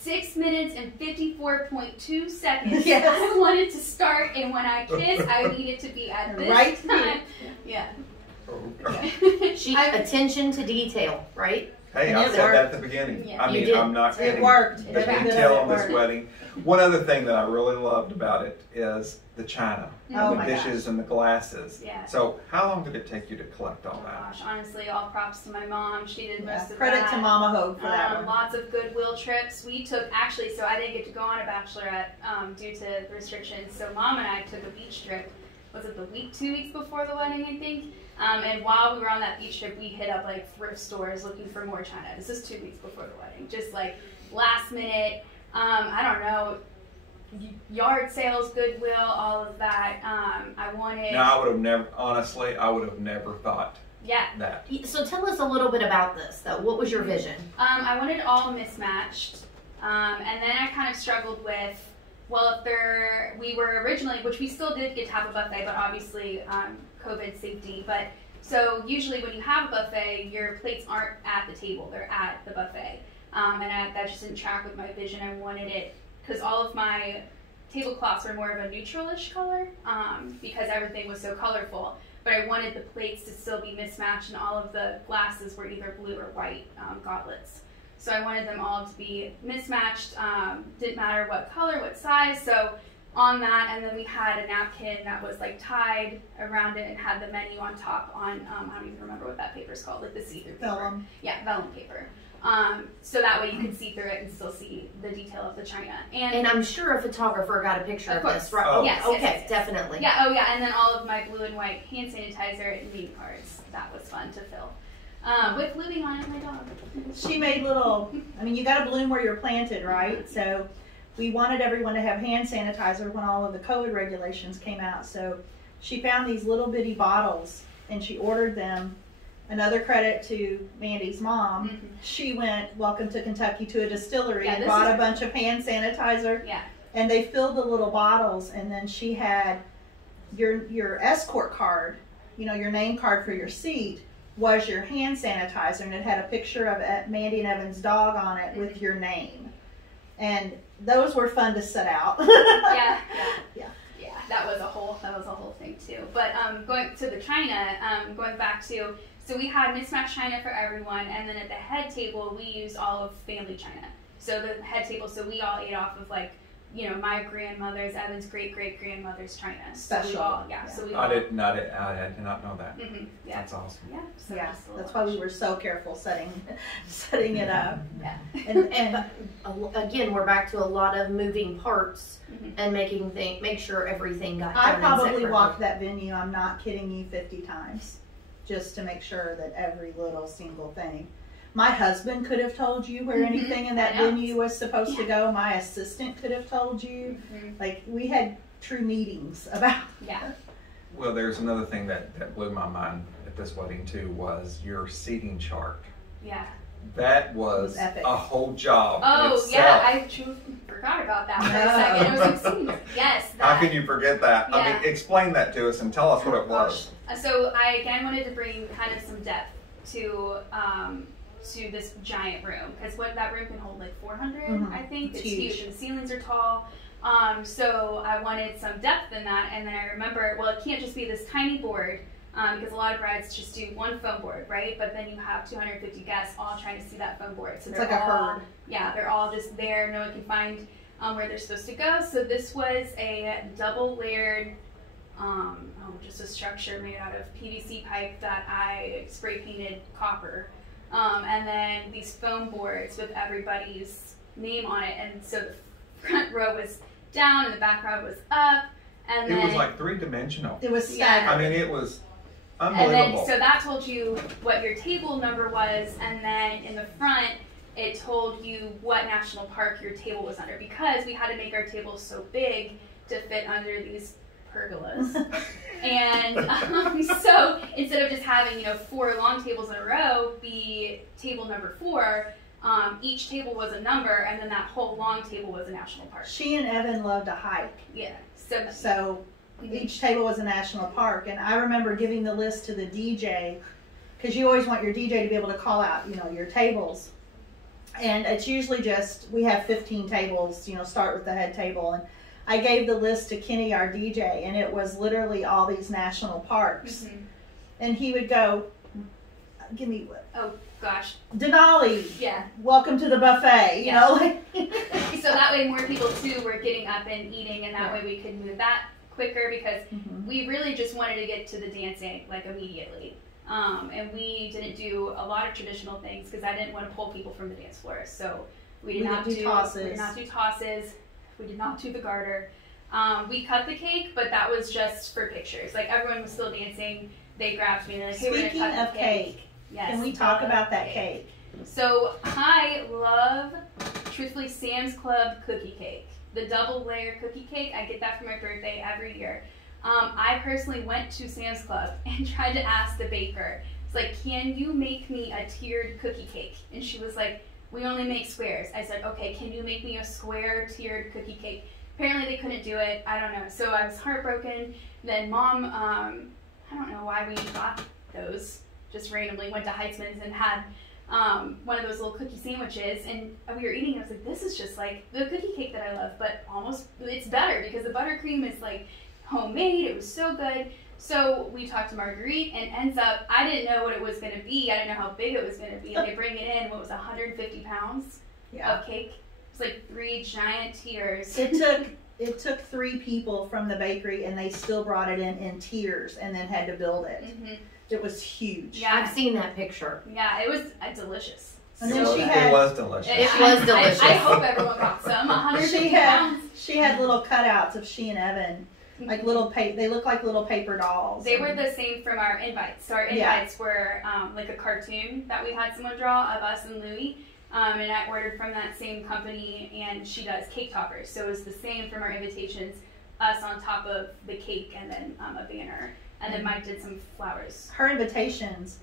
6 minutes and 54.2 seconds. Yes. I wanted to start, and when I kiss, I need it to be at this Right time. Yeah. Attention to detail, right? Hey, And I it said that at worked. the beginning. Yeah. I You mean, did. I'm not kidding. It worked. The Every bit of detail it on this worked. wedding. One other thing that I really loved about it is the china, Oh and my the dishes and the glasses. Yeah. So how long did it take you to collect all Oh that? gosh, honestly, all props to my mom. She did most of Credit that. to Mama Hogue for that one. Lots of goodwill trips. We took, actually, so I didn't get to go on a bachelorette due to restrictions. So Mom and I took a beach trip. Was it the week, 2 weeks before the wedding, I think? And while we were on that beach trip, we hit up like thrift stores looking for more china. This is 2 weeks before the wedding. Just like last minute, I don't know, yard sales, goodwill, all of that. I wanted. Now, I would have never, honestly, I would have never thought that. So tell us a little bit about this, though. What was your vision? I wanted it all mismatched. And then I kind of struggled with, well, we were originally, which we still did get to have a buffet, but obviously COVID safety. But so usually when you have a buffet, your plates aren't at the table, they're at the buffet. And that just didn't track with my vision. I wanted it, because all of my tablecloths were more of a neutralish color, because everything was so colorful. But I wanted the plates to still be mismatched, and all of the glasses were either blue or white gauntlets. So I wanted them all to be mismatched, didn't matter what color, what size. So on that, and then we had a napkin that was like tied around it and had the menu on top on, I don't even remember what that paper is called, like the see-through paper. Vellum. Yeah, vellum paper. So that way you could see through it and still see the detail of the china. And I'm sure a photographer got a picture of this, right? Oh. Yes, Okay, yes. definitely. Yeah, oh yeah, and then all of my blue and white hand sanitizer and meeting cards. That was fun to fill. With Louie on it, my dog. She made little, I mean, you got to bloom where you're planted, right? So we wanted everyone to have hand sanitizer when all of the COVID regulations came out. So she found these little bitty bottles and she ordered them. Another credit to Mandy's mom. Mm-hmm. She went, welcome to Kentucky, to a distillery Yeah, and this bought is- a bunch of hand sanitizer. Yeah. And they filled the little bottles, and then she had your escort card, you know, your name card for your seat. was your hand sanitizer, and it had a picture of Mandy and Evan's dog on it with your name. And those were fun to set out. Yeah. That was a whole thing too. But going to the china, going back to, so we had mismatched china for everyone, and then at the head table we used all of family china. So the head table, so we all ate off of like, you know, my grandmother's, Evan's great-great-grandmother's china. Special. So so we all, I did not know that. Mm-hmm, yeah. That's awesome. Yeah. So Yeah, just a that's little why we were so careful setting it up. Yeah. And again, we're back to a lot of moving parts Mhm. and make sure everything got done. I and probably separately. walked that venue, I'm not kidding you, 50 times, just to make sure that every little single thing. My husband could have told you where anything in that I know. venue was supposed to go. My assistant could have told you. Mhm. Like, we had true meetings about. Yeah. Well, there's another thing that blew my mind at this wedding too, was your seating chart. Yeah. That was epic. a whole job. Oh, itself. yeah, I truly forgot about that for a second. It was like, yes. How That. can you forget that? I Yeah. mean, explain that to us and tell us what it was. So I again wanted to bring kind of some depth to this giant room, because what that room can hold like 400, Mhm. I think. It's It's huge. huge. And the ceilings are tall. So I wanted some depth in that, and then I remember, well, it can't just be this tiny board, because a lot of brides just do one foam board, right? But then you have 250 guests all trying to see that foam board. So It's they're like a all, herd. yeah, they're all just there. No one can find where they're supposed to go. So this was a double layered, just a structure made out of PVC pipe that I spray painted copper. And then these foam boards with everybody's name on it. And so the front row was down and the back row was up. And then It was like 3-dimensional. It was Yeah. staggering. I mean, it was and unbelievable. then, so that told you what your table number was, and then in the front, it told you what national park your table was under, because we had to make our tables so big to fit under these pergolas. And so instead of just having, 4 long tables in a row be table number 4, each table was a number, and then that whole long table was a national park. She and Evan loved to hike. Yeah. So each table was a national park, and I remember giving the list to the DJ, because you always want your DJ to be able to call out, your tables. And it's usually just, we have 15 tables, start with the head table. And I gave the list to Kenny, our DJ, and it was literally all these national parks. Mhm. And he would go, give me what? Oh gosh. Denali, Yeah. welcome to the buffet, Yeah. like. So that way more people too were getting up and eating, and that way we could move that quicker, because Mhm. we really just wanted to get to the dancing like immediately. And we didn't do a lot of traditional things because I didn't want to pull people from the dance floor. So we did not do tosses. We did not do tosses. We did not do the garter. We cut the cake, but that was just for pictures. Like, everyone was still dancing. They grabbed me and they're like, hey, we're Speaking gonna cut of the cake. Yes. Can we talk about that cake? So I love, truthfully, Sam's Club cookie cake. The double layer cookie cake. I get that for my birthday every year. I personally went to Sam's Club and tried to ask the baker, it's like, can you make me a tiered cookie cake? And she was like, we only make squares. I said, okay, can you make me a square tiered cookie cake? Apparently they couldn't do it. I don't know. So I was heartbroken. Then Mom, I don't know why we got those, just randomly went to Heitzman's and had one of those little cookie sandwiches, and we were eating, and I was like, this is just like the cookie cake that I love, but almost, it's better because the buttercream is like homemade. It was so good. So we talked to Marguerite, and ends up, I didn't know what it was going to be. I didn't know how big it was going to be. They bring it in, what was 150 pounds of cake. It's like 3 giant tiers. It took 3 people from the bakery, and they still brought it in tiers, and then had to build it. Mm-hmm. It was huge. Yeah. I've seen that picture. Yeah, it was delicious. And It then was, she had it was delicious. It was delicious. I hope everyone got some. 150 pounds. she had little cutouts of she and Evan, like little they look like little paper dolls. They were the same from our invites. So our invites were like a cartoon that we had someone draw of us and Louie. And I ordered from that same company, and she does cake toppers. So it was the same from our invitations, us on top of the cake, and then a banner. And then Mike did some flowers. Her invitations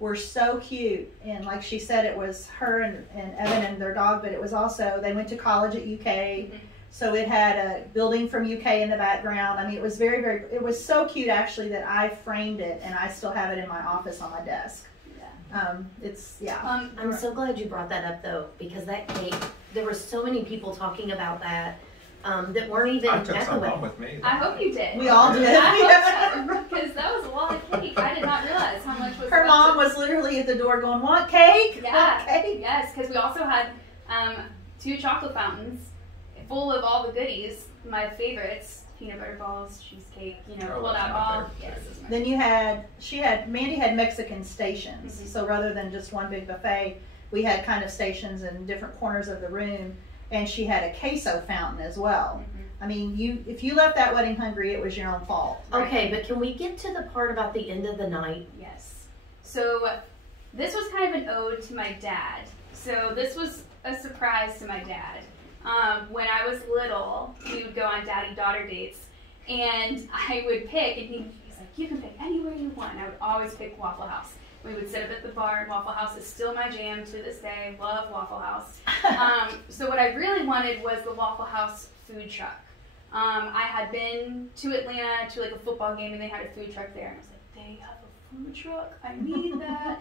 were so cute, and like she said, it was her and Evan and their dog, but it was also, they went to college at UK. Mm-hmm. So it had a building from UK in the background. I mean, it was very, very, it was so cute actually that I framed it, and I still have it in my office on my desk. It's, yeah. I'm so glad you brought that up though, because that cake, there were so many people talking about that that weren't even I took at the some wedding. home with me. I hope you did. We all did. Because that was a lot of cake. I did not realize how much was. Her mom was literally at the door going, "Want cake? Yeah. Want cake?" Yes, because we also had 2 chocolate fountains full of all the goodies. My favorites: peanut butter balls, cheesecake. You know, pulled out all. Yes. Then Mandy had Mexican stations. Mm-hmm. So rather than just one big buffet, we had kind of stations in different corners of the room. And she had a queso fountain as well. Mm-hmm. I mean, if you left that wedding hungry, it was your own fault. Okay, but can we get to the part about the end of the night? Yes. So this was kind of an ode to my dad. So this was a surprise to my dad. When I was little, we would go on daddy-daughter dates, and I would pick, and he's like, "You can pick anywhere you want." And I would always pick Waffle House. We would sit up at the bar, and Waffle House is still my jam to this day. Love Waffle House. So what I really wanted was the Waffle House food truck. I had been to Atlanta to like a football game, and they had a food truck there. And I was like, they have a food truck? I need that.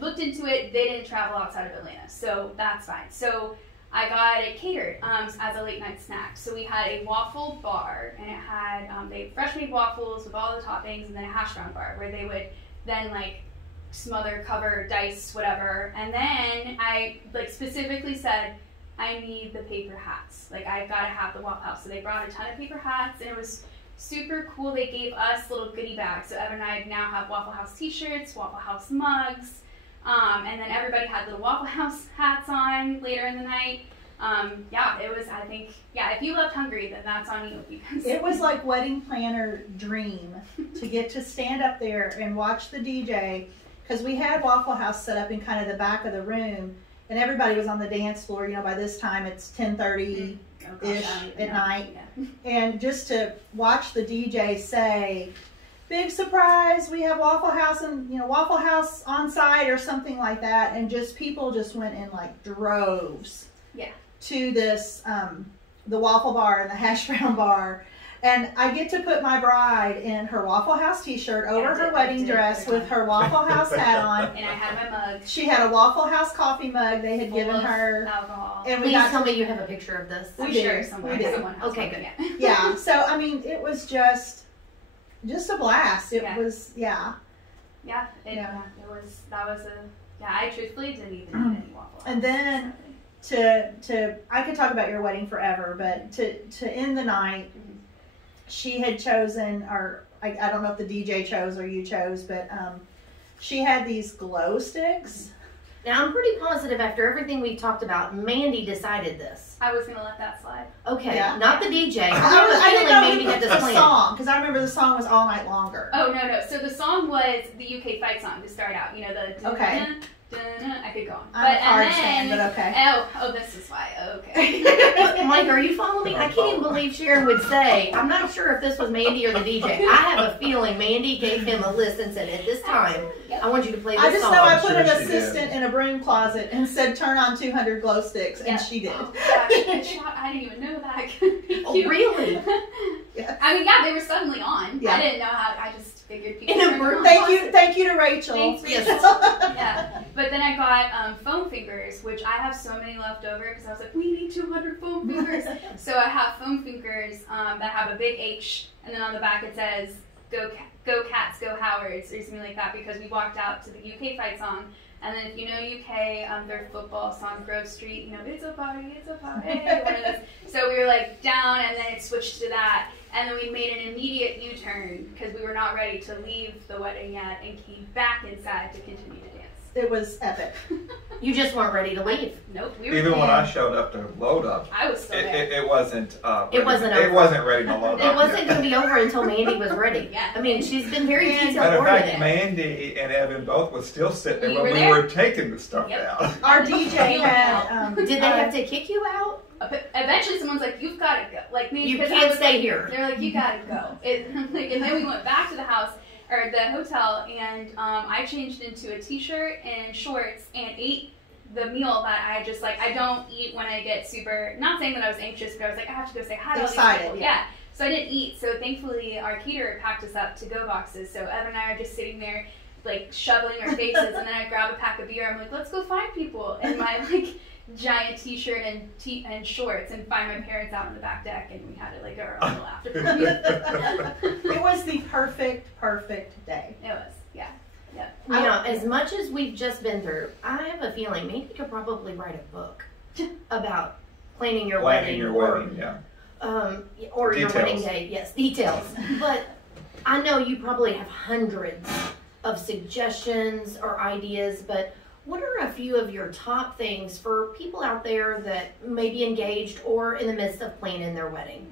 Looked into it. They didn't travel outside of Atlanta, so that's fine. So I got it catered as a late night snack. So we had a waffle bar, and it had they fresh made waffles with all the toppings, and then a hash brown bar where they would then like smother, cover, dice, whatever. And then I like specifically said, I need the paper hats. Like I've got to have the Waffle House. So they brought a ton of paper hats, and it was super cool. They gave us little goodie bags. So Evan and I now have Waffle House t-shirts, Waffle House mugs, and then everybody had little Waffle House hats on later in the night. Yeah, it was, I think, yeah, if you left hungry, then that's on you. Because It was like wedding planner dream to get to stand up there and watch the DJ, because we had Waffle House set up in kind of the back of the room, and everybody was on the dance floor. You know, by this time it's 10:30-ish at night. Yeah. And just to watch the DJ say, "Big surprise, we have Waffle House," and Waffle House on site or something like that, and just people just went in like droves. Yeah. To this, the waffle bar and the hash brown bar. And I get to put my bride in her Waffle House t-shirt over her wedding dress with her Waffle House hat on. And I had my mug. She had a Waffle House coffee mug they had given her. Alcohol. And we Please got tell me you have a picture of this. We I'm do. sure somewhere. We do. Someone has Okay, one, good. Yeah, so I mean, it was just a blast. It Yeah. was, Yeah, Yeah. that was I truthfully didn't even eat any Waffle House. And then I could talk about your wedding forever, but to end the night, she had chosen, or I don't know if the DJ chose or you chose, but she had these glow sticks. Now, I'm pretty positive after everything we've talked about, Mandy decided this. I was gonna let that slide. Okay, Yeah. not the DJ. I I have a didn't feeling know Mandy who had picked this the plan. song, because I remember the song was All Night Longer. Oh no. So the song was the UK fight song to start out. You know the Okay. I could go on. I'm a Cards fan, but okay. Oh, this is why. Okay. Mike, are you following me? I can't even believe Sharon would say, I'm not sure if this was Mandy or the DJ. I have a feeling Mandy gave him a list and said, at this time, I want you to play this I just song. know I I'm put sure an she assistant in a broom closet and said, "Turn on 200 glow sticks," and Yeah. she did. Oh, gosh, I didn't even know that. Thank Oh, you. really? Yeah. I mean, yeah, they were suddenly on. Yeah. I didn't know how. I just figured people. In a turned broom on. Thank you to Rachel. Thanks, Yes. Yeah, but then I got foam fingers, which I have so many left over because I was like, we need 200 foam fingers. So I have foam fingers that have a big H, and then on the back it says "Go Cats, Go Howards" or something like that, because we walked out to the UK fight song. And then if you know UK, their football song, Grove Street, it's a party, one of those. So we were like down, and then it switched to that. And then we made an immediate U-turn because we were not ready to leave the wedding yet, and came back inside to continue to dance. It was epic. You just weren't ready to leave. Nope, we were Even when there. I showed up to load up, I was still there. it wasn't. It wasn't It over. wasn't ready to load It up. wasn't going to be over until Mandy was ready. Yeah. I mean, she's been very And- detail Matter of fact, oriented. Mandy and Evan both was still sitting there We when were we there. were taking the stuff Yep. out. Our DJ had. Did they have to kick you out? Eventually, someone's like, "You've got to go." Like me, You 'cause I can't was stay like- here. They're like, "You got to go." And then we went back to the house or the hotel, and I changed into a t-shirt and shorts and ate the meal that I just like. I don't eat when I get super. Not saying that I was anxious, but I was like, I have to go say hi to all these Excited, people. yeah. So I didn't eat. So thankfully, our caterer packed us up to-go boxes. So Evan and I are just sitting there like shoveling our faces, and then I grab a pack of beer. I'm like, let's go find people in my like giant t-shirt and shorts, and find my parents out on the back deck, and we had it like our own little after party. It was the perfect day. It was, yeah. You know, as much as we've just been through, I have a feeling maybe you could probably write a book about planning your wedding, yeah. Or Details. your wedding day. Yes, details. But I know you probably have hundreds of suggestions or ideas, but what are a few of your top things for people out there that may be engaged or in the midst of planning their wedding?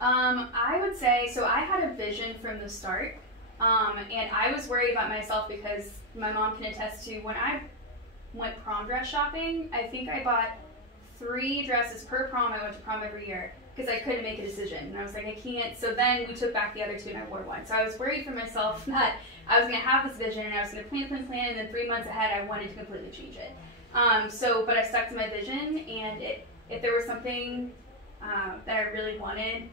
I would say, so I had a vision from the start, and I was worried about myself because my mom can attest to when I went prom dress shopping, I think I bought 3 dresses per prom. I went to prom every year because I couldn't make a decision, and I was like, I can't. So then we took back the other 2 and I wore one. So I was worried for myself that I was going to have this vision and I was going to plan, and then 3 months ahead I wanted to completely change it. But I stuck to my vision, and if there was something that I really wanted,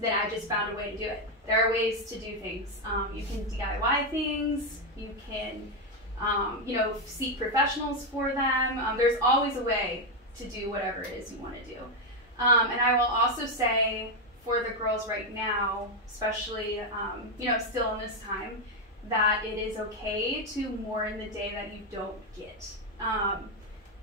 then I just found a way to do it. There are ways to do things. You can DIY things. You can, seek professionals for them. There's always a way to do whatever it is you want to do. And I will also say for the girls right now, especially, still in this time, that it is okay to mourn the day that you don't get.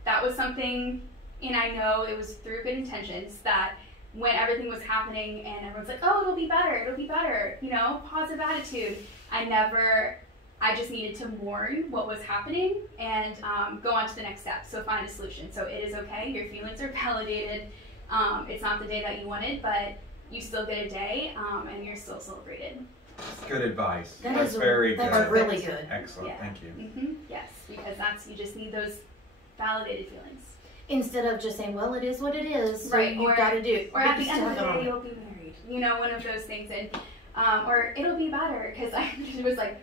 That was something, and I know it was through good intentions, that when everything was happening and everyone's like, oh, it'll be better, positive attitude. I just needed to mourn what was happening and go on to the next step. So find a solution. So it is okay. Your feelings are validated. It's not the day that you wanted, but you still get a day, and you're still celebrated. Good advice. That's very good. That's really good. Excellent. Yeah. Thank you. Mm-hmm. Yes, because you just need those validated feelings. Instead of just saying, well, it is what it is, so right? You've got to do it. Or at the end of the day, you'll be married. One of those things, and or it'll be better. Because I was like,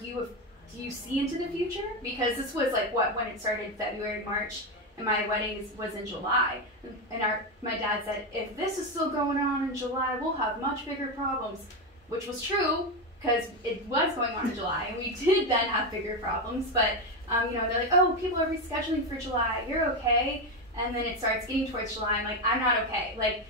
do you see into the future? Because this was like when it started, February, March, and my wedding was in July. And my dad said, if this is still going on in July, we'll have much bigger problems, which was true because it was going on in July, and we did then have bigger problems. But they're like, oh, people are rescheduling for July. You're okay. And then it starts getting towards July. I'm like, I'm not okay. Like,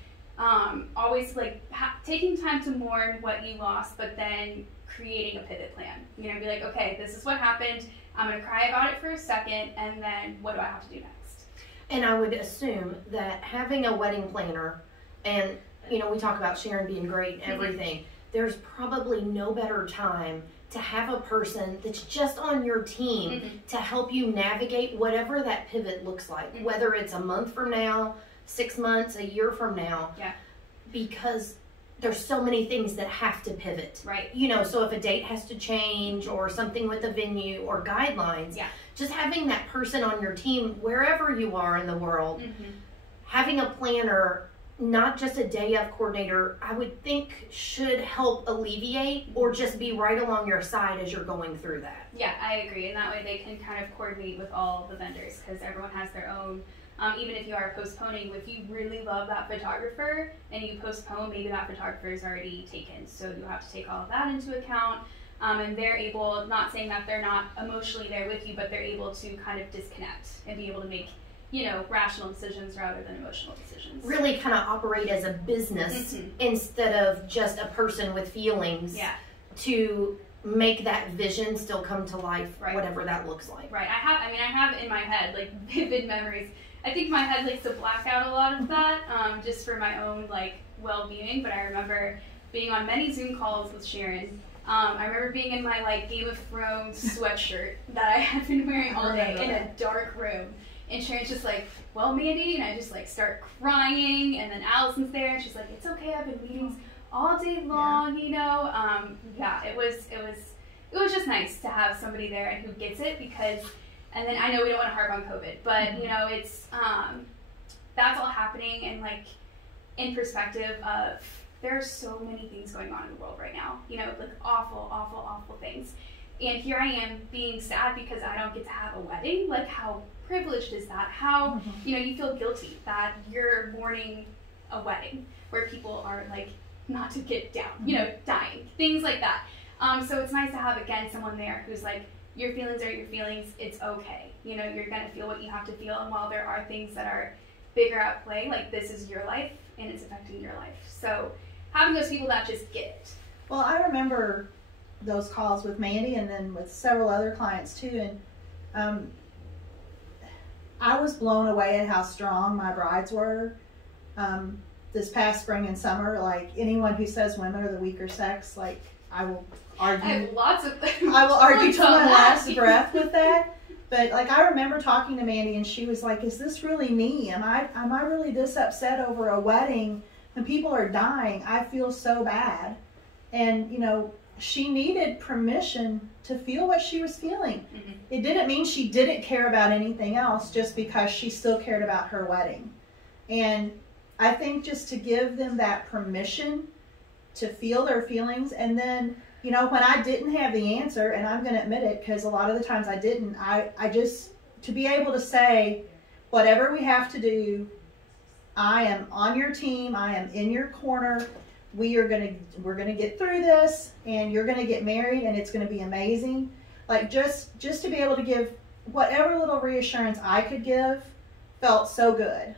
always like taking time to mourn what you lost, but then creating a pivot plan. Be like, okay, this is what happened. I'm going to cry about it for a second, and then what do I have to do next? And I would assume that having a wedding planner, and we talk about Sharon being great and everything, there's probably no better time to have a person that's just on your team to help you navigate whatever that pivot looks like, whether it's a month from now, 6 months, a year from now. Yeah. Because there's so many things that have to pivot. Right. So if a date has to change or something with the venue or guidelines, just having that person on your team, wherever you are in the world, having a planner, not just a day of coordinator, I would think should help alleviate or just be right along your side as you're going through that. Yeah, I agree. And that way they can kind of coordinate with all the vendors because everyone has their own. Even if you are postponing, if you really love that photographer and you postpone, maybe that photographer is already taken. So you have to take all of that into account. And they're able, not saying that they're not emotionally there with you, but they're able to kind of disconnect and be able to make, rational decisions rather than emotional decisions. Really kind of operate as a business instead of just a person with feelings to make that vision still come to life, whatever that looks like. Right. I have in my head, like, vivid memories. I think my head likes to black out a lot of that, just for my own, like, well-being. But I remember being on many Zoom calls with Sharon. I remember being in my, like, Game of Thrones sweatshirt that I had been wearing all day in a dark room. And Sharon's just like, well, Mandy, and I just, like, start crying. And then Allison's there, and she's like, it's okay, I've been meetings all day long, It was just nice to have somebody there and who gets it because. And then I know we don't want to harp on COVID, but it's that's all happening, and like in perspective of there are so many things going on in the world right now, like awful things. And here I am being sad because I don't get to have a wedding. Like, how privileged is that? How you feel guilty that you're mourning a wedding where people are like, not to get down, dying, things like that. So it's nice to have, again, someone there who's like, your feelings are your feelings, it's okay. You know, you're going to feel what you have to feel, and while there are things that are bigger at play, like this is your life, and it's affecting your life. So having those people that just get it. Well, I remember those calls with Mandy and then with several other clients too, and I was blown away at how strong my brides were this past spring and summer. Like, anyone who says women are the weaker sex, like, I will argue. I have lots of I will argue till my last breath with that. But like, I remember talking to Mandy, and she was like, "Is this really me? Am I really this upset over a wedding when people are dying? I feel so bad." And you know, she needed permission to feel what she was feeling. Mm-hmm. It didn't mean she didn't care about anything else just because she still cared about her wedding. And I think just to give them that permission to feel their feelings, and then, you know, when I didn't have the answer, and I'm going to admit it because a lot of the times I didn't, I just, to be able to say, whatever we have to do, I am on your team, I am in your corner, we're gonna get through this, and you're gonna get married, and it's gonna be amazing. Like, just to be able to give whatever little reassurance I could give felt so good.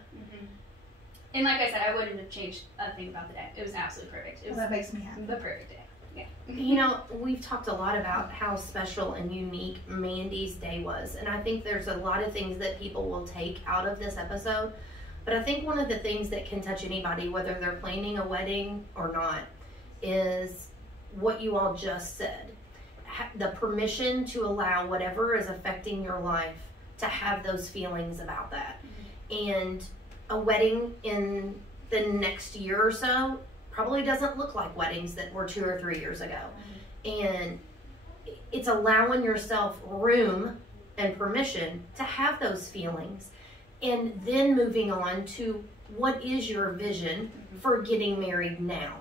And like I said, I wouldn't have changed a thing about the day. It was absolutely perfect. It was that makes me happy. The perfect day. Yeah. You know, we've talked a lot about how special and unique Mandy's day was, and I think there's a lot of things that people will take out of this episode. But I think one of the things that can touch anybody, whether they're planning a wedding or not, is what you all just said. The permission to allow whatever is affecting your life to have those feelings about that. Mm-hmm. And a wedding in the next year or so probably doesn't look like weddings that were 2 or 3 years ago. Mm-hmm. And it's allowing yourself room and permission to have those feelings, and then moving on to what is your vision mm-hmm. for getting married now.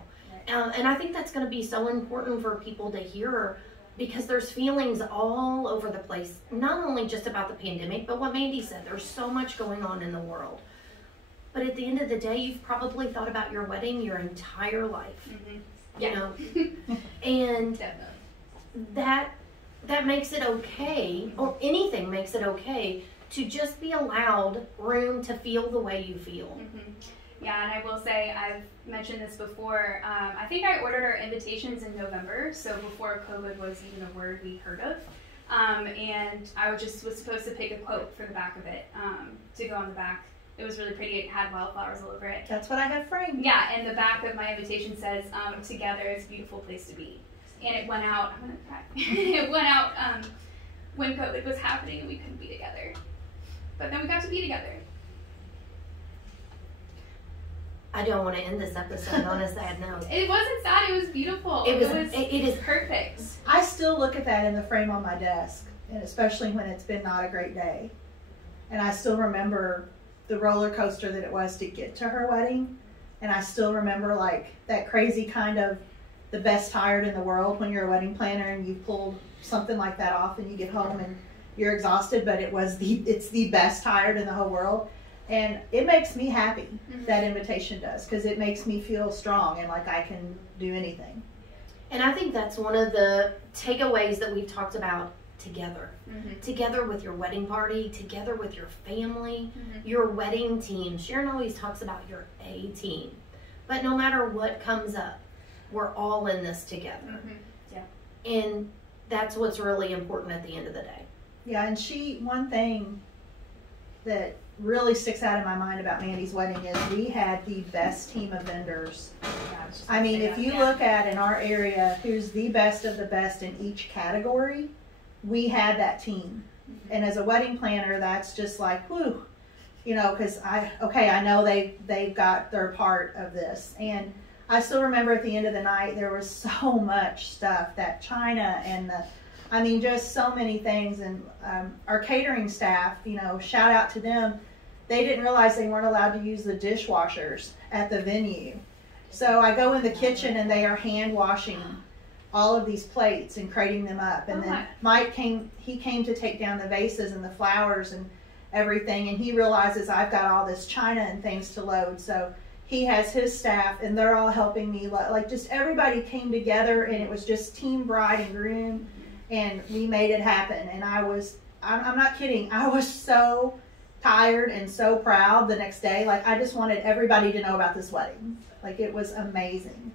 Right. And I think that's going to be so important for people to hear, because there's feelings all over the place, not only just about the pandemic, but what Mandy said, there's so much going on in the world. But at the end of the day, you've probably thought about your wedding your entire life. Mm-hmm. Yeah. You know? And that makes it okay, or anything makes it okay, to just be allowed room to feel the way you feel. Mm-hmm. Yeah, and I will say, I've mentioned this before, I think I ordered our invitations in November, so before COVID was even a word we heard of. And I was supposed to pick a quote for the back of it to go on the back. It was really pretty. It had wildflowers all over it. That's what I have framed. Yeah, and the back of my invitation says, "Together is a beautiful place to be." And it went out, I'm going to cry. It went out when COVID was happening and we couldn't be together. But then we got to be together. I don't want to end this episode on a sad note. It wasn't sad, it was beautiful. It is perfect. I still look at that in the frame on my desk, and especially when it's been not a great day. And I still remember the roller coaster that it was to get to her wedding. And I still remember, like, that crazy kind of the best tired in the world when you're a wedding planner and you pulled something like that off and you get home and you're exhausted, but it's the best tired in the whole world. And it makes me happy, mm-hmm. that invitation does, because it makes me feel strong and like I can do anything. And I think that's one of the takeaways that we've talked about together. Mm-hmm. Together with your wedding party, together with your family, mm-hmm. your wedding team. Sharon always talks about your A team. But no matter what comes up, we're all in this together. Mm-hmm. Yeah. And that's what's really important at the end of the day. Yeah, and one thing that really sticks out in my mind about Mandy's wedding is we had the best team of vendors. I mean, if you look at in our area who's the best of the best in each category, we had that team. Mm-hmm. And as a wedding planner, that's just like, whew, you know, because I know they've got their part of this. And I still remember at the end of the night, there was so much stuff, that china and just so many things. And our catering staff, you know, shout out to them. They didn't realize they weren't allowed to use the dishwashers at the venue. So I go in the kitchen and they are hand washing all of these plates and crating them up. And then Mike came to take down the vases and the flowers and everything. And he realizes I've got all this china and things to load. So he has his staff, and they're all helping me. Like just everybody came together, and it was just team bride and groom, and we made it happen. And I'm not kidding, I was so tired and so proud the next day. Like I just wanted everybody to know about this wedding. Like it was amazing.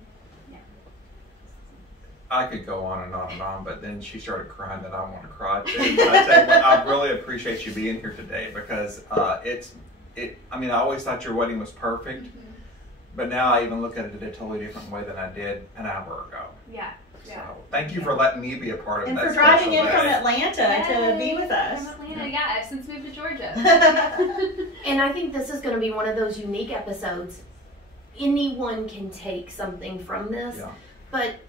I could go on and on and on, but then she started crying that I want to cry too. But I tell you what, I really appreciate you being here today because I mean, I always thought your wedding was perfect, but now I even look at it in a totally different way than I did an hour ago. Yeah. So thank you for letting me be a part of and that. And for driving in day. from Atlanta to be with us. From Atlanta, yeah, I've since moved to Georgia. And I think this is going to be one of those unique episodes. Anyone can take something from this, but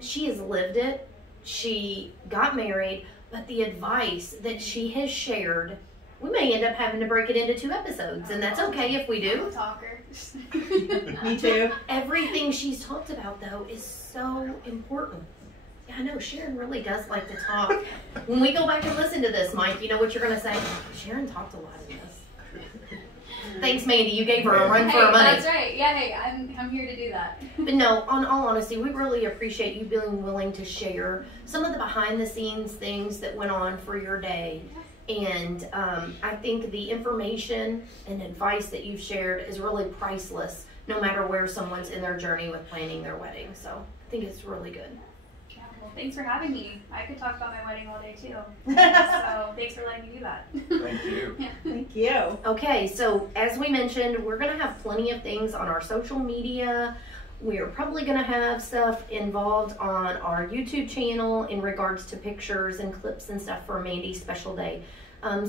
she has lived it. She got married, but the advice that she has shared, we may end up having to break it into 2 episodes, and that's okay if we do. Talker. Me too. Everything she's talked about, though, is so important. Yeah, I know Sharon really does like to talk. When we go back and listen to this, Mike, you know what you're going to say? Sharon talked a lot in this. Thanks, Mandy. You gave her a run for her money. That's right. Yeah, hey, I'm here to do that. But no, on all honesty, we really appreciate you being willing to share some of the behind-the-scenes things that went on for your day. And I think the information and advice that you've shared is really priceless, no matter where someone's in their journey with planning their wedding. So I think it's really good. Yeah, well, thanks for having me. I could talk about my wedding all day too. So thanks for letting me do that. Thank you. Yeah. Thank you. Okay, so as we mentioned, we're going to have plenty of things on our social media. We're probably going to have stuff involved on our YouTube channel in regards to pictures and clips and stuff for Mandy's special day.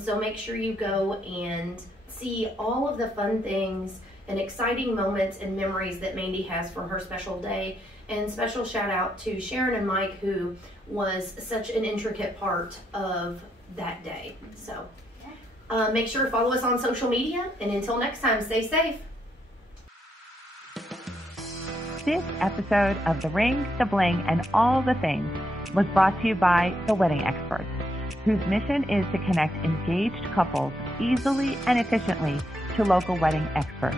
So make sure you go and see all of the fun things and exciting moments and memories that Mandy has from her special day. And special shout out to Sharon and Mike, who was such an intricate part of that day. So make sure to follow us on social media. And until next time, stay safe. This episode of The Ring, The Bling, and All the Things was brought to you by The Wedding Experts, whose mission is to connect engaged couples easily and efficiently to local wedding experts.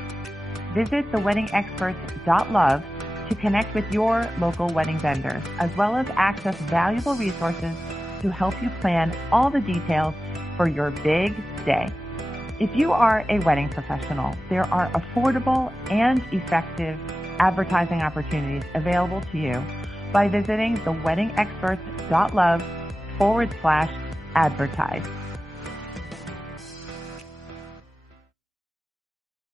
Visit theweddingexperts.love to connect with your local wedding vendors, as well as access valuable resources to help you plan all the details for your big day. If you are a wedding professional, there are affordable and effective advertising opportunities available to you by visiting theweddingexperts.love/advertise.